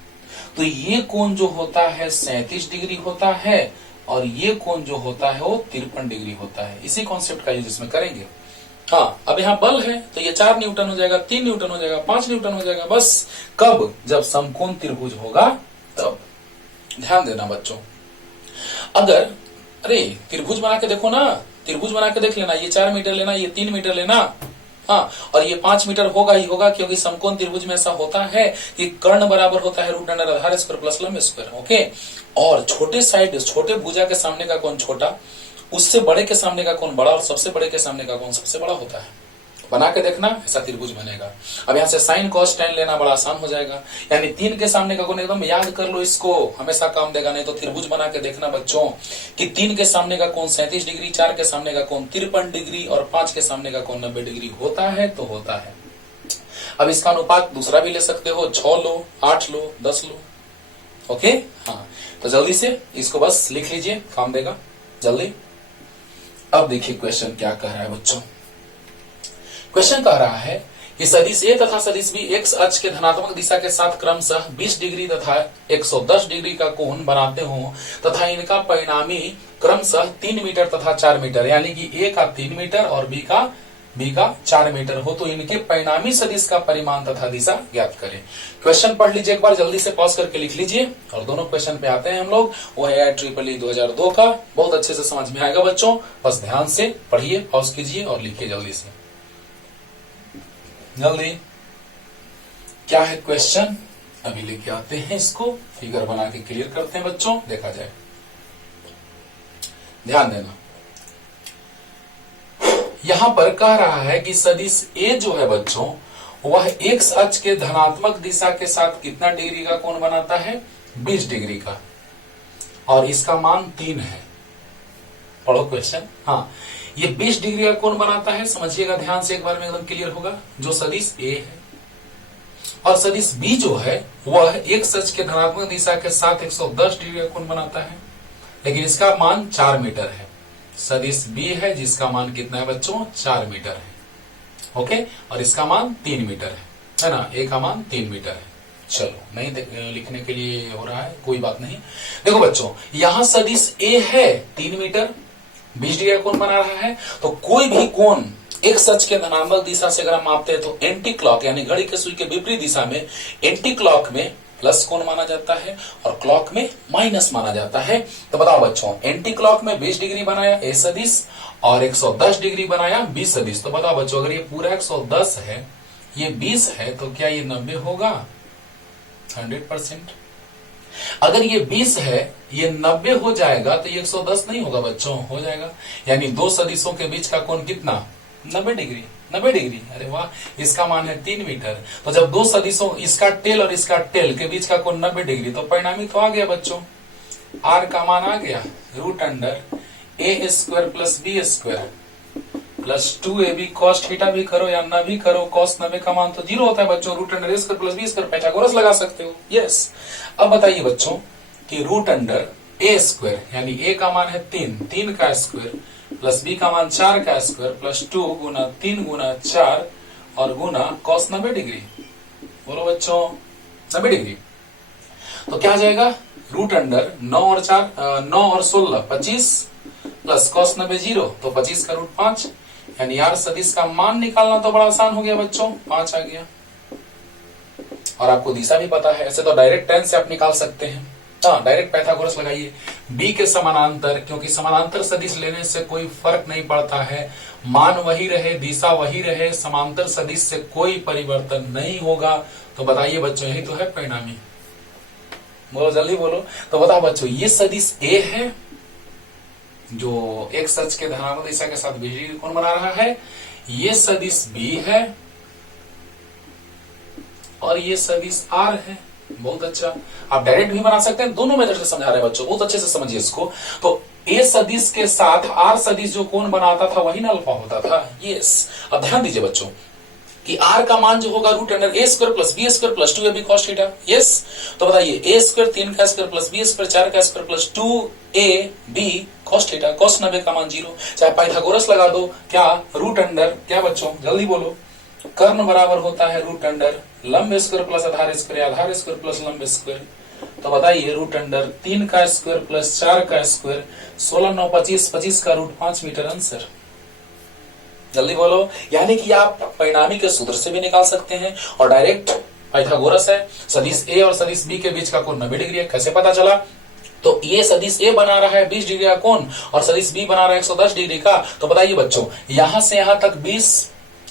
तो ये कोण जो होता है 37 डिग्री होता है, और ये कोण जो होता है वो 53 डिग्री होता है। इसी कॉन्सेप्ट का यूज इसमें करेंगे। हाँ, अब यहाँ बल है तो ये 4 न्यूटन हो जाएगा, 3 न्यूटन हो जाएगा, 5 न्यूटन हो जाएगा। बस कब, जब समकोण त्रिभुज होगा तब। ध्यान देना बच्चों, अगर अरे त्रिभुज बना के देखो ना, त्रिभुज बना के देख लेना, ये 4 मीटर लेना, ये 3 मीटर लेना, हाँ, और ये 5 मीटर होगा ही होगा, क्योंकि समकोण त्रिभुज में ऐसा होता है कि कर्ण बराबर होता है रूट अंडर आधार स्क्वायर प्लस लंब स्क्वायर। ओके, और छोटे साइड, छोटे भुजा के सामने का कोण छोटा, उससे बड़े के सामने का कोण बड़ा, और सबसे बड़े के सामने का कोण सबसे बड़ा होता है। बना के देखना, ऐसा त्रिभुज बनेगा। अब यहाँ से साइन कॉस टेन लेना बड़ा आसान हो जाएगा, यानी 3 के सामने का कोण एकदम याद कर लो, इसको हमेशा काम देगा। नहीं तो त्रिभुज बना के देखना बच्चों कि 3 के सामने का कोण 37 डिग्री, 4 के सामने का कोण 53 डिग्री और 5 के सामने का कोण 90 डिग्री होता है तो होता है। अब इसका अनुपात दूसरा भी ले सकते हो, 6 लो, 8 लो, 10 लो, ओके। हाँ, तो जल्दी से इसको बस लिख लीजिए, काम देगा जल्दी। अब देखिए क्वेश्चन क्या कह रहा है बच्चों। क्वेश्चन कह रहा है कि सदिश ए तथा सदिश बी एक्स अक्ष के धनात्मक दिशा के साथ क्रमशः 20 डिग्री तथा 110 डिग्री का कोण बनाते हो तथा इनका परिणामी क्रमशः 3 मीटर तथा 4 मीटर, यानी कि ए का 3 मीटर और बी का 4 मीटर हो, तो इनके परिणामी सदिश का परिमाण तथा दिशा ज्ञात करें। क्वेश्चन पढ़ लीजिए एक बार, जल्दी से पॉज करके लिख लीजिए और दोनों क्वेश्चन पे आते हैं हम लोग। वो है IEEE 2002 का, बहुत अच्छे से समझ में आएगा बच्चों, बस ध्यान से पढ़िए, पॉज कीजिए और लिखिए जल्दी से, जल्दी। क्या है क्वेश्चन, अभी लेके आते हैं इसको, फिगर बना के क्लियर करते हैं बच्चों, देखा जाए, ध्यान देना। यहां पर कह रहा है कि सदिश ए जो है बच्चों, वह एक्स अक्ष के धनात्मक दिशा के साथ कितना डिग्री का कोण बनाता है, 20 डिग्री का, और इसका मान 3 है। पढ़ो क्वेश्चन। हाँ, ये 20 डिग्री का कोण बनाता है, समझिएगा ध्यान से, एक बार में एकदम क्लियर होगा। जो सदिश ए है और सदिश बी जो है वह एक्स अक्ष के धनात्मक दिशा के साथ 110 डिग्री का कोण बनाता है, लेकिन इसका मान 4 मीटर है। सदिश बी है जिसका मान कितना है बच्चों, 4 मीटर है। ओके, और इसका मान 3 मीटर है ना, ए का मान 3 मीटर है। चलो, नहीं लिखने के लिए हो रहा है, कोई बात नहीं। देखो बच्चों, यहां सदिश ए है 3 मीटर, 20 डिग्री का कोण बना रहा है, तो कोई भी कोण एक्स अक्ष के धनात्मक दिशा से अगर हम मापते हैं तो एंटी क्लॉक यानी घड़ी के सुई के विपरीत दिशा में एंटी क्लॉक में प्लस कोण माना जाता है और क्लॉक में माइनस माना जाता है। तो बताओ बच्चों, एंटी क्लॉक में 20 डिग्री बनाया ए सदिश और 110 डिग्री बनाया बी सदिश। तो बताओ बच्चों, अगर ये पूरा 110 है, ये 20 है, तो क्या ये 90 होगा? 100%। अगर ये 20 है, ये 90 हो जाएगा, तो ये 110 नहीं होगा बच्चों, हो जाएगा। यानी दो सदिशों के बीच का कोण कितना, 90 डिग्री। 90 डिग्री, अरे वाह, इसका मान है 3 मीटर। तो जब दो सदिशों, इसका टेल और इसका टेल के बीच का कोण 90 डिग्री, तो परिणामी तो आ गया बच्चों, आर का मान आ गया √ए² plus B square plus 2ab cos theta भी करो या ना भी करो, cos 90 का मान तो 0 होता है बच्चों, √a² प्लस b² पाइथागोरस लगा सकते हो। यस। अब बताइए बच्चों कि √a² यानी a का मान है 3 का स्क्वायर प्लस b का मान 4 का स्क्वायर प्लस 2 गुना 3 गुना 4 और गुना cos 90 डिग्री। बोलो बच्चों, 90 डिग्री। तो क्या आ जाएगा, √9 और 16 25 प्लस cos 90 0, तो 25 का √5, यानी यार सदिश का मान निकालना तो बड़ा आसान हो गया बच्चों, 5 आ गया। और आपको दिशा भी पता है, ऐसे तो डायरेक्ट tan से आप निकाल सकते हैं। हाँ, डायरेक्ट पाइथागोरस लगाइए b के समानांतर, क्योंकि समानांतर सदिश लेने से कोई फर्क नहीं पड़ता है, मान वही रहे, दिशा वही रहे, समांतर सदिश से कोई परिवर्तन नहीं होगा। तो बताइए बच्चों, यही तो है परिणामी। बोलो जल्दी बोलो। तो बताओ बच्चों, ये सदिश a है जो एक सच के धनात्मक दिशा के साथ 20 डिग्री कोण बना रहा है, ये सदिश b है और ये सदिश r है। बहुत अच्छा, आप डायरेक्ट भी बना सकते हैं, दोनों मेथड से समझा रहे हैं बच्चों, बहुत अच्छे से समझिए इसको। तो ए सदिश के साथ आर सदिश जो कोण बनाता था वही ना अल्फा होता था। यस। अब ध्यान दीजिए बच्चों कि आर का मान जो होगा √a² plus b² plus 2ab cos theta. Yes. तो बताइए, a² 3 का स्क्वायर प्लस b² 4 का square plus 2ab cos theta, cos 90 का मान 0। चाहे पाइथागोरस लगा दो, क्या क्या बच्चों, जल्दी बोलो, कर्ण बराबर होता है √, लंब स्क्वायर प्लस आधार स्क्वायर प्लस लंब स्क्वायर। तो बताइए, √3 का स्क्वायर प्लस 4 का स्क्वायर 16 9 25 25 का √5 मीटर आंसर। जल्दी बोलो। यानी कि आप परिणामी के सूत्र से भी निकाल सकते हैं और डायरेक्ट पाइथागोरस है, सदिश ए और सदिश बी के बीच का कोण 90 डिग्री है। कैसे पता चला? तो ये सदिश ए बना रहा है 20 डिग्री का कोण और सदिश बी बना रहा है 110 डिग्री का। तो बताइए बच्चों, यहां से यहां तक 20,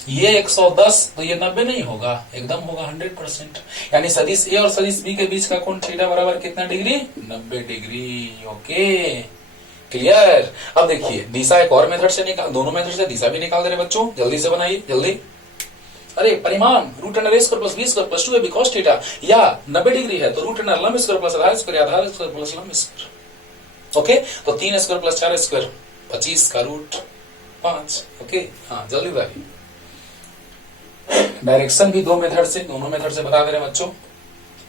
ये 110, तो ये 90 नहीं होगा, एकदम होगा 100%। यानी सदिश ए और सदिश बी के बीच का कोण थीटा बराबर कितना डिग्री, 90 डिग्री। Okay, clear. अब देखिए, दिशा एक और मेथड से निकाल, दोनों मेथड से दिशा भी निकाल दे रहे बच्चों, जल्दी से बनाइए जल्दी। अरे परिमाण √a² plus b² plus 2ab cos theta, या 90 डिग्री है तो √, लंब स्क्वायर प्लस आधार स्क्वायर प्लस लंब स्क्वायर। ओके, तो 3² प्लस 4² 25 का √5। ओके, हाँ जल्दी बताइए। डायरेक्शन भी दोनों मेथड से बता दे रहे हैं बच्चों।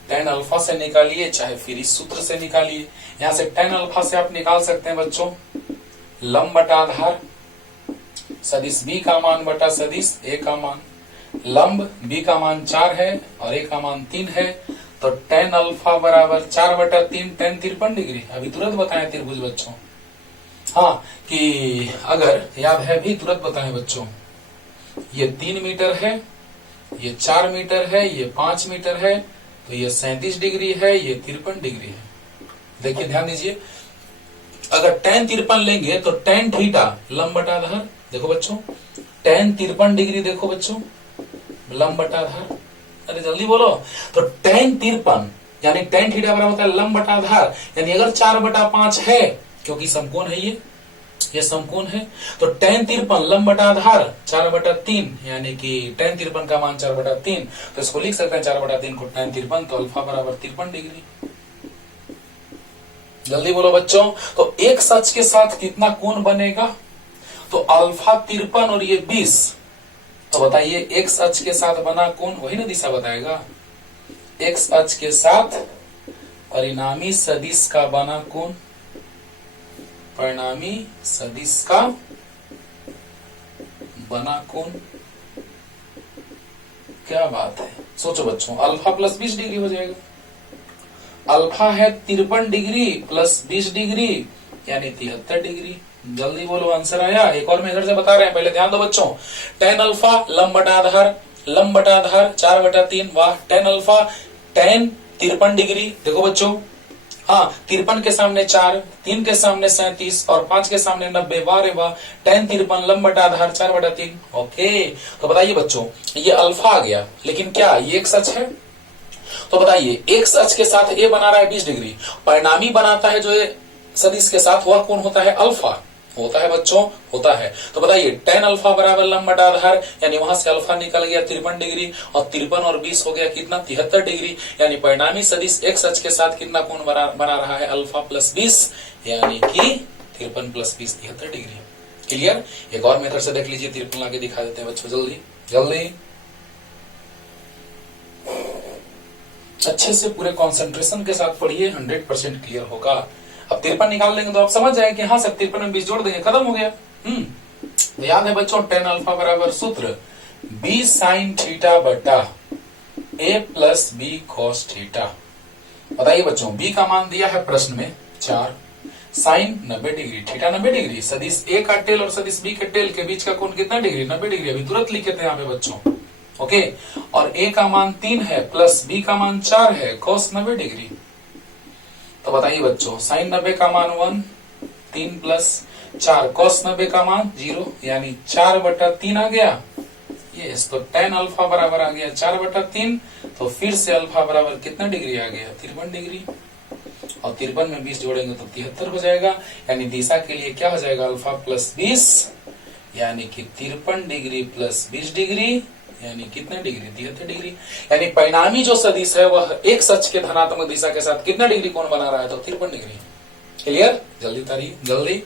tan अल्फा से निकालिए चाहे फिर इस सूत्र से निकालिए। यहां से tan अल्फा से आप निकाल सकते हैं बच्चों लंब बटा आधार सदिश b का मान बटा सदिश a का मान। लंब b का मान 4 है और a का मान 3 है, तो tan अल्फा बराबर 4/3 tan 53 डिग्री। अभी तुरंत बताएं त्रिभुज बच्चों, हाँ कि अगर याद है भी तुरंत बताएं बच्चों, ये 3 मीटर है, ये 4 मीटर है, ये 5 मीटर है, तो ये 37 डिग्री है, ये 53 डिग्री है। देखिए ध्यान दीजिए, अगर tan 53 लेंगे तो tan थीटा लंब बटा आधार, देखो बच्चों tan 53 डिग्री, देखो बच्चों लंब बटा आधार, अरे जल्दी बोलो, तो tan 53 यानी tan थीटा बराबर होता है लंब बटा आधार, यानी अगर 4/5 है, क्योंकि समकोण है ये समकोण है, तो tan 53 लंब बटा आधार 4/3, यानी कि tan 53 का मान 4/3, तो इसको लिख सकते हैं 4/3 को tan 53, तो अल्फा बराबर 53 डिग्री। जल्दी बोलो बच्चों, तो एक सच के साथ कितना कोण बनेगा, तो अल्फा 53 और ये 20, तो बताइए एक्स अक्ष के साथ बना कोण वही ना दिशा बताएगा, एक्स अक्ष के साथ परिणामी सदिश का बना कोण, परिणामी सदिश का बना कोण, क्या बात है, सोचो बच्चों, अल्फा प्लस 20 डिग्री हो जाएगा। अल्फा है 53 डिग्री प्लस 20 डिग्री यानी 73 डिग्री। जल्दी बोलो आंसर आया। एक और मेथड से बता रहे हैं, पहले ध्यान दो बच्चों, tan अल्फा लंब बटा आधार 4/3, वाह, tan अल्फा tan 53 डिग्री, देखो बच्चों, हाँ 53 के सामने 4, 3 के सामने 37 और 5 के सामने 90, वाह रे वाह, tan 53 लंब बटा आधार 4/3। ओके, तो बताइए बच्चों, ये अल्फा आ गया, लेकिन क्या ये एक सच है, तो बताइए एक सच के साथ ए बना रहा है 20 डिग्री, परिणामी बनाता है जो सदिश के साथ, वह कौन होता है, अल्फा होता है बच्चों, होता है। तो बताइए tan अल्फा बराबर लंब बटा आधार, यानी वहां से अल्फा निकल गया 53 डिग्री, और 53 और 20 हो गया कितना, 73 डिग्री, यानी परिणामी सदिश एक सच के साथ कितना कोण बना रहा है, अल्फा प्लस 20, यानी कि 53 प्लस 20 73 डिग्री। क्लियर। एक और मेथड से देख लीजिए, 53 लाके दिखा देते हैं बच्चों, जल्दी जल्दी, अच्छे से पूरे कॉन्सेंट्रेशन के साथ पढ़िए, 100% क्लियर होगा। अब 53 निकाल लेंगे तो आप समझ जाए कि हाँ सर 53 में 20 जोड़ देंगे, खत्म हो गया। तो याद है बच्चों, tan अल्फा बराबर सूत्र b sin थीटा बटा a plus b cos theta. बताइए बच्चों, b का मान दिया है प्रश्न में 4, साइन 90 डिग्री, थीटा 90 डिग्री, सदिश a का टेल और सदिश b के टेल के बीच का कोण कितना डिग्री, 90 डिग्री। अभी तुरंत लिखे थे यहाँ पे बच्चों, ओके। और a का मान 3 है प्लस b का मान 4 है, cos 90 डिग्री। तो बताइए बच्चों, साइन 90 का मान 1, 3 प्लस 4, cos 90 का मान 0, यानी 4/3 आ गया। यस, तो tan अल्फा बराबर आ गया 4/3, तो फिर से अल्फा बराबर कितना डिग्री आ गया, 53 डिग्री, और 53 में 20 जोड़ेंगे तो 73 हो जाएगा, यानी दिशा के लिए क्या हो जाएगा, अल्फा प्लस 20, यानी कि 53 डिग्री प्लस 20 डिग्री, यानी कितना डिग्री, 73 डिग्री। यानी परिणामी जो सदिश है वह एक सच के धनात्मक दिशा के साथ कितना डिग्री कोण बना रहा है, तो 53 डिग्री। क्लियर। जल्दी तारीफ जल्दी।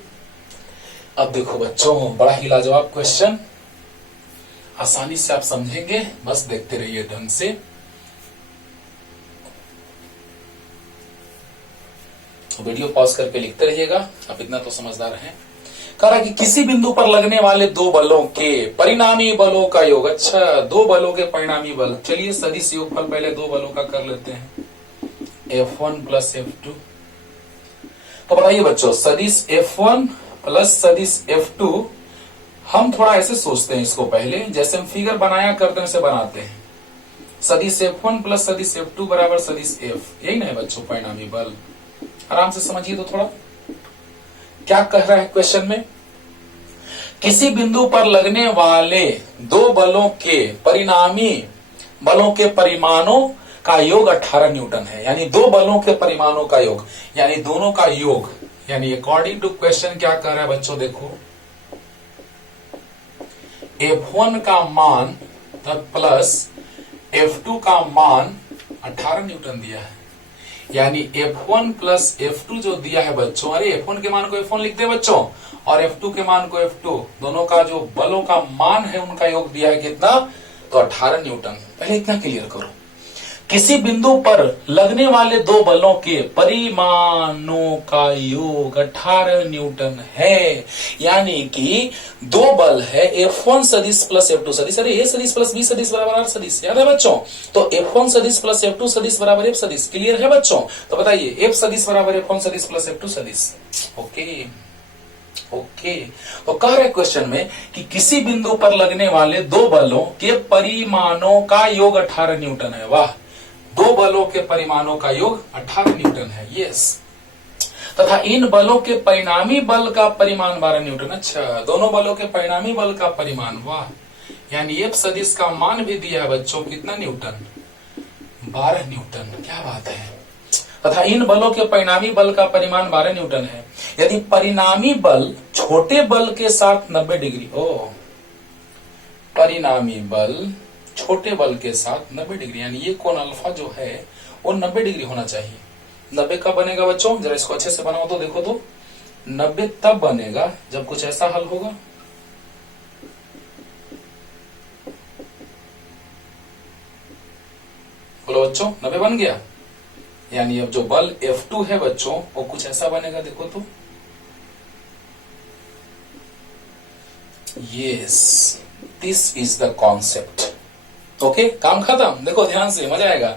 अब देखो बच्चों, बड़ा ही लाजवाब क्वेश्चन, आसानी से आप समझेंगे, बस देखते रहिए ढंग से। तो वीडियो पॉज करके लिखते रहिएगा, आप इतना तो समझदार हैं। कह रहा कि किसी बिंदु पर लगने वाले दो बलों के परिणामी बलों का योग, अच्छा दो बलों के परिणामी बल, चलिए सदिश योगफल पहले दो बलों का कर लेते हैं, F1 प्लस F2। तो बताइए बच्चों, सदिश F1 प्लस सदिश F2, हम थोड़ा ऐसे सोचते हैं इसको, पहले जैसे हम फिगर बनाया करते हैं उसे बनाते हैं, सदिश F1 प्लस सदिश F2 बराबर सदिश F, यही ना है बच्चों परिणामी बल। आराम से समझिए तो थोड़ा, क्या कह रहा है क्वेश्चन में, किसी बिंदु पर लगने वाले दो बलों के परिणामी बलों के परिमाणों का योग 18 न्यूटन है, यानी दो बलों के परिमाणों का योग, यानी दोनों का योग, यानी अकॉर्डिंग टू क्वेश्चन क्या कह रहा है बच्चों, देखो F1 का मान प्लस F2 का मान 18 न्यूटन दिया है, यानी F1 प्लस F2 जो दिया है बच्चों, अरे F1 के मान को F1 लिखते हैं बच्चों, और F2 के मान को F2, दोनों का जो बलों का मान है उनका योग दिया है कितना, तो 18 न्यूटन। पहले इतना क्लियर करो, किसी बिंदु पर लगने वाले दो बलों के परिमाणों का योग 18 न्यूटन है। यानी कि दो बल है F1 सदिश प्लस F2 सदिश, अरे A सदिश प्लस B सदिश बराबर R सदिश, याद है बच्चों? तो F1 सदिश प्लस F2 सदिश बराबर F सदिश, क्लियर है बच्चों? तो बताइए F सदिश बराबर F1 सदिश प्लस F2 सदिश। ओके तो कह रहे क्वेश्चन में कि किसी बिंदु पर लगने वाले दो बलों के परिमाणों का योग 18 न्यूटन है। वाह, दो बलों के परिमाणों का योग 18 न्यूटन है, यस। तथा इन बलों के परिणामी बल का परिमाण 12 न्यूटन। अच्छा, दोनों बलों के परिणामी बल का परिमाण, वाह, यानी F सदिश का मान भी दिया है बच्चों, कितना न्यूटन? 12 न्यूटन, क्या बात है। तथा इन बलों के परिणामी बल का परिमाण 12 न्यूटन है यदि परिणामी बल छोटे बल के साथ 90 डिग्री, परिणामी बल छोटे बल के साथ 90 डिग्री, यानी ये कोण अल्फा जो है वो 90 डिग्री होना चाहिए। 90 कब बनेगा बच्चों? जरा इसको अच्छे से बनाओ तो देखो तो, 90 तब बनेगा जब कुछ ऐसा हल होगा। बोलो बच्चों, 90 बन गया। यानी अब जो बल F2 है बच्चों वो कुछ ऐसा बनेगा, देखो तो, yes, this is the concept. Okay, काम खत्म। देखो ध्यान से, मजा आएगा।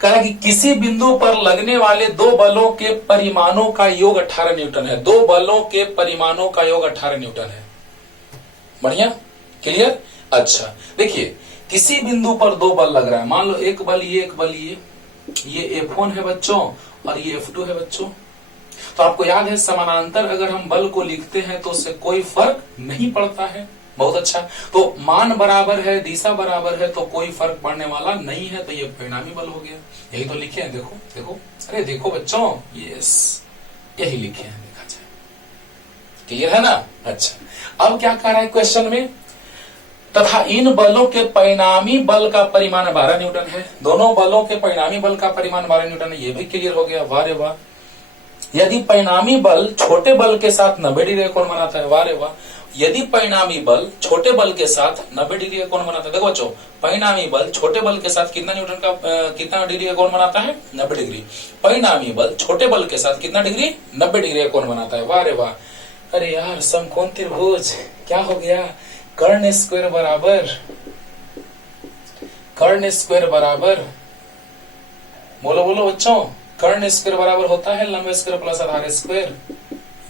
कहा कि किसी बिंदु पर लगने वाले दो बलों के परिमाणों का योग 18 न्यूटन है। दो बलों के परिमाणों का योग 18 न्यूटन है। बढ़िया, क्लियर। अच्छा देखिए, किसी बिंदु पर दो बल लग रहा है, मान लो एक बल ये, एक बल ये F1 है बच्चों और ये F2 है बच्चों। तो आपको याद है समानांतर अगर हम बल को लिखते हैं तो उससे कोई फर्क नहीं पड़ता है। बहुत अच्छा, तो मान बराबर है, दिशा बराबर है, तो कोई फर्क पड़ने वाला नहीं है, तो ये परिणामी बल हो गया। यही तो लिखे हैं, देखो देखो, अरे देखो बच्चों, यस, यही लिखे हैं, देखा जाए, क्लियर है ना। अच्छा, अब क्या कह रहा है क्वेश्चन में? तथा इन बलों के परिणामी बल का परिमाण 12 न्यूटन है। दोनों बलों के परिणामी बल का परिमाण 12 न्यूटन है, ये भी क्लियर हो गया। वाह रे वाह। यदि परिणामी बल छोटे बल के साथ 90 डिग्री कोण बनाता है, वाह रे वाह। यदि परिणामी बल छोटे बल के साथ 90 डिग्री का कोण बनाता है, देखो बच्चों, परिणामी बल छोटे बल के साथ कितना न्यूटन का कितना डिग्री का कोण बनाता है? 90 डिग्री। परिणामी बल छोटे बल के साथ कितना डिग्री? 90 डिग्री का कोण बनाता है। वाह रे वाह। अरे यार, समकोण त्रिभुज क्या हो गया? कर्ण स्क्वायर बराबर, बोलो बोलो बच्चों, कर्ण स्क्वायर बराबर होता है लंब स्क्वायर प्लस आधार स्क्वायर।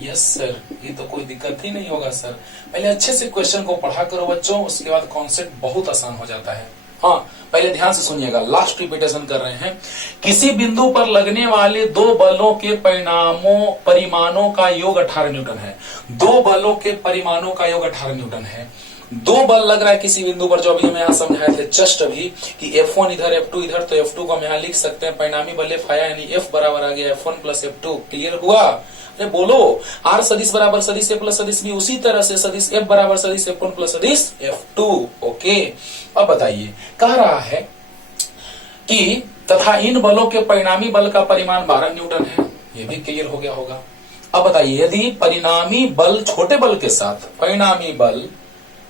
यस सर, ये तो कोई दिक्कत ही नहीं होगा सर। पहले अच्छे से क्वेश्चन को पढ़ा करो बच्चों, उसके बाद कॉन्सेप्ट बहुत आसान हो जाता है। हाँ, पहले ध्यान से सुनिएगा, लास्ट रिपीटेशन कर रहे हैं। किसी बिंदु पर लगने वाले दो बलों के परिमाणों का योग 18 न्यूटन है। दो बलों के परिमाणों का योग 18 न्यूटन है। दो बल लग रहा है किसी बिंदु पर, जो अभी हम यहाँ समझाए थे जस्ट अभी, कि F1 इधर F2 इधर, तो F2 को हम यहाँ लिख सकते हैं, परिणामी बल F आया, यानी F बराबर आ गया F1 प्लस F2। क्लियर हुआ? अरे बोलो, R सदिश बराबर सदिश A प्लस सदिश B, उसी तरह से सदिश F बराबर सदिश F1 प्लस सदिश F2। ओके, अब बताइए, कह रहा है कि तथा इन बलों के परिणामी बल का परिमाण 12 न्यूटन है, ये भी क्लियर हो गया होगा। अब बताइए, यदि परिणामी बल छोटे बल के साथ, परिणामी बल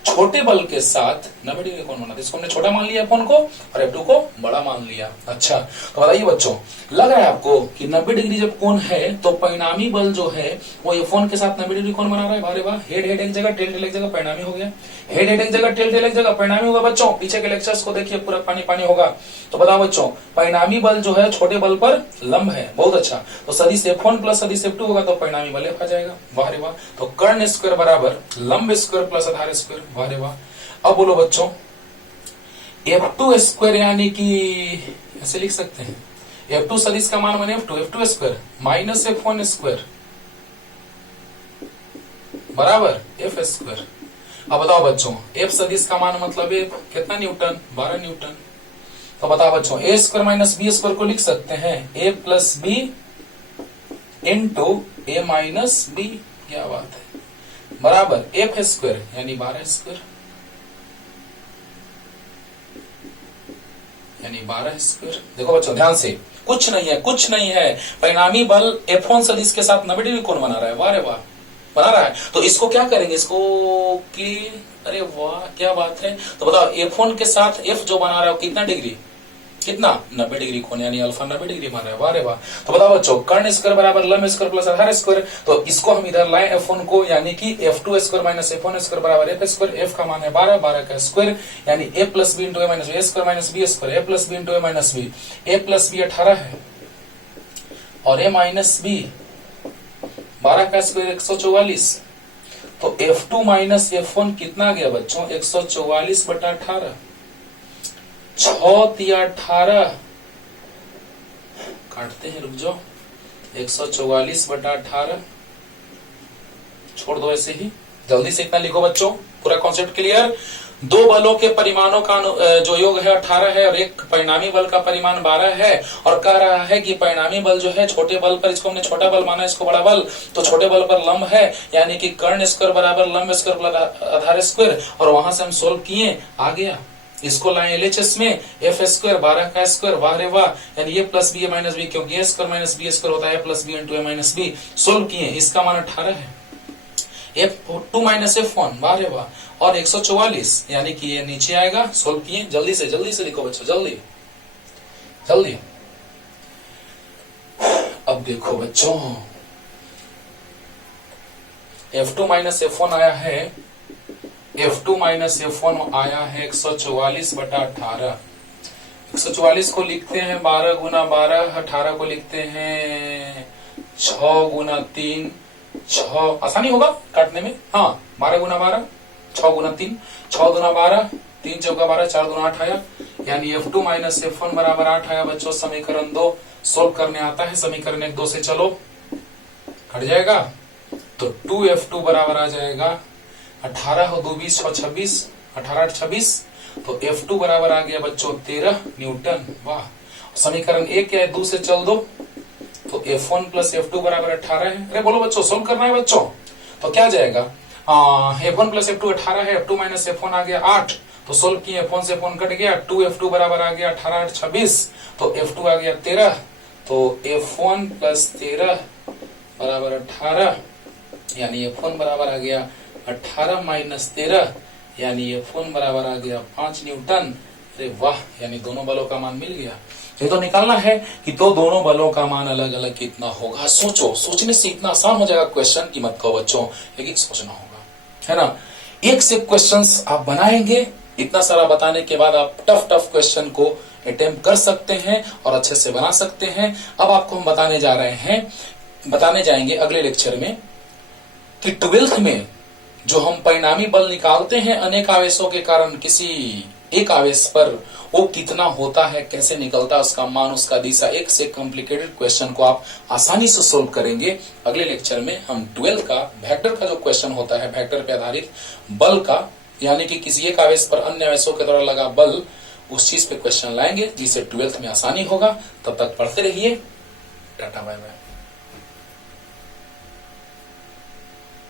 छोटे बल के साथ 90 डिग्री कोण बनाते, इसको हमने छोटा मान लिया F1 को और F2 को बड़ा मान लिया। अच्छा, तो बताइए बच्चों, लग रहा है आपको कि 90 डिग्री जब कोण है तो परिणामी बल जो है वो F1 के साथ 90 डिग्री कोण बना रहा है। वाह रे वाह। हेड हेड एक जगह, टेल टेल एक जगह, परिणामी हो गया। हेड हेड एक जगह, टेल टेल एक जगह, परिणामी होगा। बच्चों पीछे के लेक्चर्स को देखिए, पूरा पानी पानी होगा। तो बताओ बच्चों, परिणामी बल जो है छोटे बल पर लंब है। बहुत अच्छा, तो सदिश F1 प्लस सदिश F2 होगा तो परिणामी बल F आ जाएगा। वाह रे वाह। तो कर्ण स्क्वायर बराबर लंब स्क्वायर प्लस आधार स्क्वायर। वाह रे वाह। अब बोलो बच्चों, F2 स्क्वायर यानी कि ऐसे लिख सकते हैं, F2 सदिश का मान बने F2 square minus F1 square बराबर F स्क्वायर। अब बताओ बच्चों, F सदिश का मान मतलब F कितना न्यूटन? 12 न्यूटन। तो बताओ बच्चों, A square minus B square को लिख सकते हैं A plus B into A minus B। क्या बात है, बराबर F स्क्वायर यानी 12 स्क्वायर, यानी 12 स्क्वायर। देखो बच्चों ध्यान से, कुछ नहीं है, कुछ नहीं है, परिणामी बल F1 सदिश के साथ 90 डिग्री कोण बना रहा है। वाह रे वाह, बना रहा है। तो इसको क्या करेंगे, इसको कि अरे वाह क्या बात है। तो बताओ F1 के साथ F जो बना रहा है कितना डिग्री? कितना 90 डिग्री कोण, यानी अल्फा 90 डिग्री मान रहा है। वाह रे वाह। तो बताओ बच्चों, कर्ण स्क्वायर बराबर लंब स्क्वायर प्लस आधार स्क्वायर, तो इसको हम इधर लाए f1 को, यानी कि f2 square minus f1 square बराबर f स्क्वायर। f का मान है 12, 12 का स्क्वायर यानी a plus b into a minus a square minus b square, a plus b into a minus b, a plus b 18 है और a माइनस बी 12 का स्क्वायर 144। तो f2 माइनस f1 कितना आ गया बच्चों, 144/18, 6 तिया 18, काटते हैं, रुक जाओ, 144/18, छोड़ दो ऐसे ही, जल्दी से इतना लिखो बच्चों, पूरा कॉन्सेप्ट क्लियर। दो बलों के परिमाणों का जो योग है 18 है और एक परिणामी बल का परिमाण 12 है, और कह रहा है कि परिणामी बल जो है छोटे बल पर, इसको हमने छोटा बल माना, इसको बड़ा बल, तो छोटे बल पर लंब है, यानी कि कर्ण स्क्वायर बराबर लंब स्क्वायर प्लस आधार स्क्वायर, और वहां से हम सोल्व किए, आ गया। इसको लाए एलएचएस में, एफ स्क्वायर 12 का स्क्वायर, वाह रे वाह, यानी ए प्लस बी ए माइनस बी, क्योंकि ए स्क्वायर माइनस बी स्क्वायर होता है ए plus b into a minus B. Solve किए, इसका मान 18 है, f2 माइनस f1, वाह रे वाह, और 144, यानी कि ये नीचे आएगा। सोल्व किए, जल्दी से लिखो बच्चों, जल्दी जल्दी। अब देखो बच्चों, f2 माइनस f1 आया है, f2 माइनस f1 आया है 144/18। 144 को लिखते हैं 12 गुना 12, 18 को लिखते हैं 6 गुना 3, 6 आसानी होगा काटने में, हाँ 12 गुना 12, 6 गुना 3, 6 गुना 12, 3 चौका 12, 4 गुना 8 आया, यानी f2 माइनस f1 बराबर 8 आया बच्चों। समीकरण 2 सोल्व करने आता है, समीकरण 1 2 से चलो, कट जाएगा, तो 2f2 बराबर आ जाएगा 18 हो 2 20 6 26, 18 8 26, तो f2 बराबर आ गया बच्चों 13 न्यूटन। वाह। समीकरण 1 क्या है, 2 से चल दो, तो f1 प्लस f2 बराबर 18 है। अरे बोलो बच्चों, सोल्व करना है बच्चों, तो क्या जाएगा, f1 प्लस f2 18 है, f2 माइनस f1 आ गया 8, तो सोल्व किए, f1 से f1 कट गया, 2f2 बराबर आ गया 18 8 26, तो f2 आ गया 13, तो f1 प्लस 13 बराबर 18, यानी f1 बराबर आ गया 18 माइनस 13, यानी f1 बराबर आ गया 5 न्यूटन। अरे वाह, यानी दोनों बलों का मान मिल गया। ये तो निकालना है कि तो दोनों बलों का मान अलग अलग कितना होगा। सोचो, सोचने से इतना आसान हो जाएगा क्वेश्चन की मत कहो बच्चों, लेकिन सोचना होगा, है ना। एक से क्वेश्चंस आप बनाएंगे, इतना सारा बताने के बाद आप टफ क्वेश्चन को अटेम्प्ट कर सकते हैं और अच्छे से बना सकते हैं। अब आपको हम बताने जाएंगे अगले लेक्चर में कि 12th में जो हम परिणामी बल निकालते हैं अनेक आवेशों के कारण किसी एक आवेश पर, वो कितना होता है, कैसे निकलता है, उसका मान, उसका दिशा, एक से कॉम्प्लिकेटेड क्वेश्चन को आप आसानी से सोल्व करेंगे। अगले लेक्चर में हम 12 का वेक्टर का जो क्वेश्चन होता है, वेक्टर पे आधारित बल का, यानी कि किसी एक आवेश पर अन्य आवेशों के द्वारा लगा बल, उस चीज पे क्वेश्चन लाएंगे जिससे 12th में आसानी होगा। तब तक पढ़ते रहिए, टाटा बाय बाय।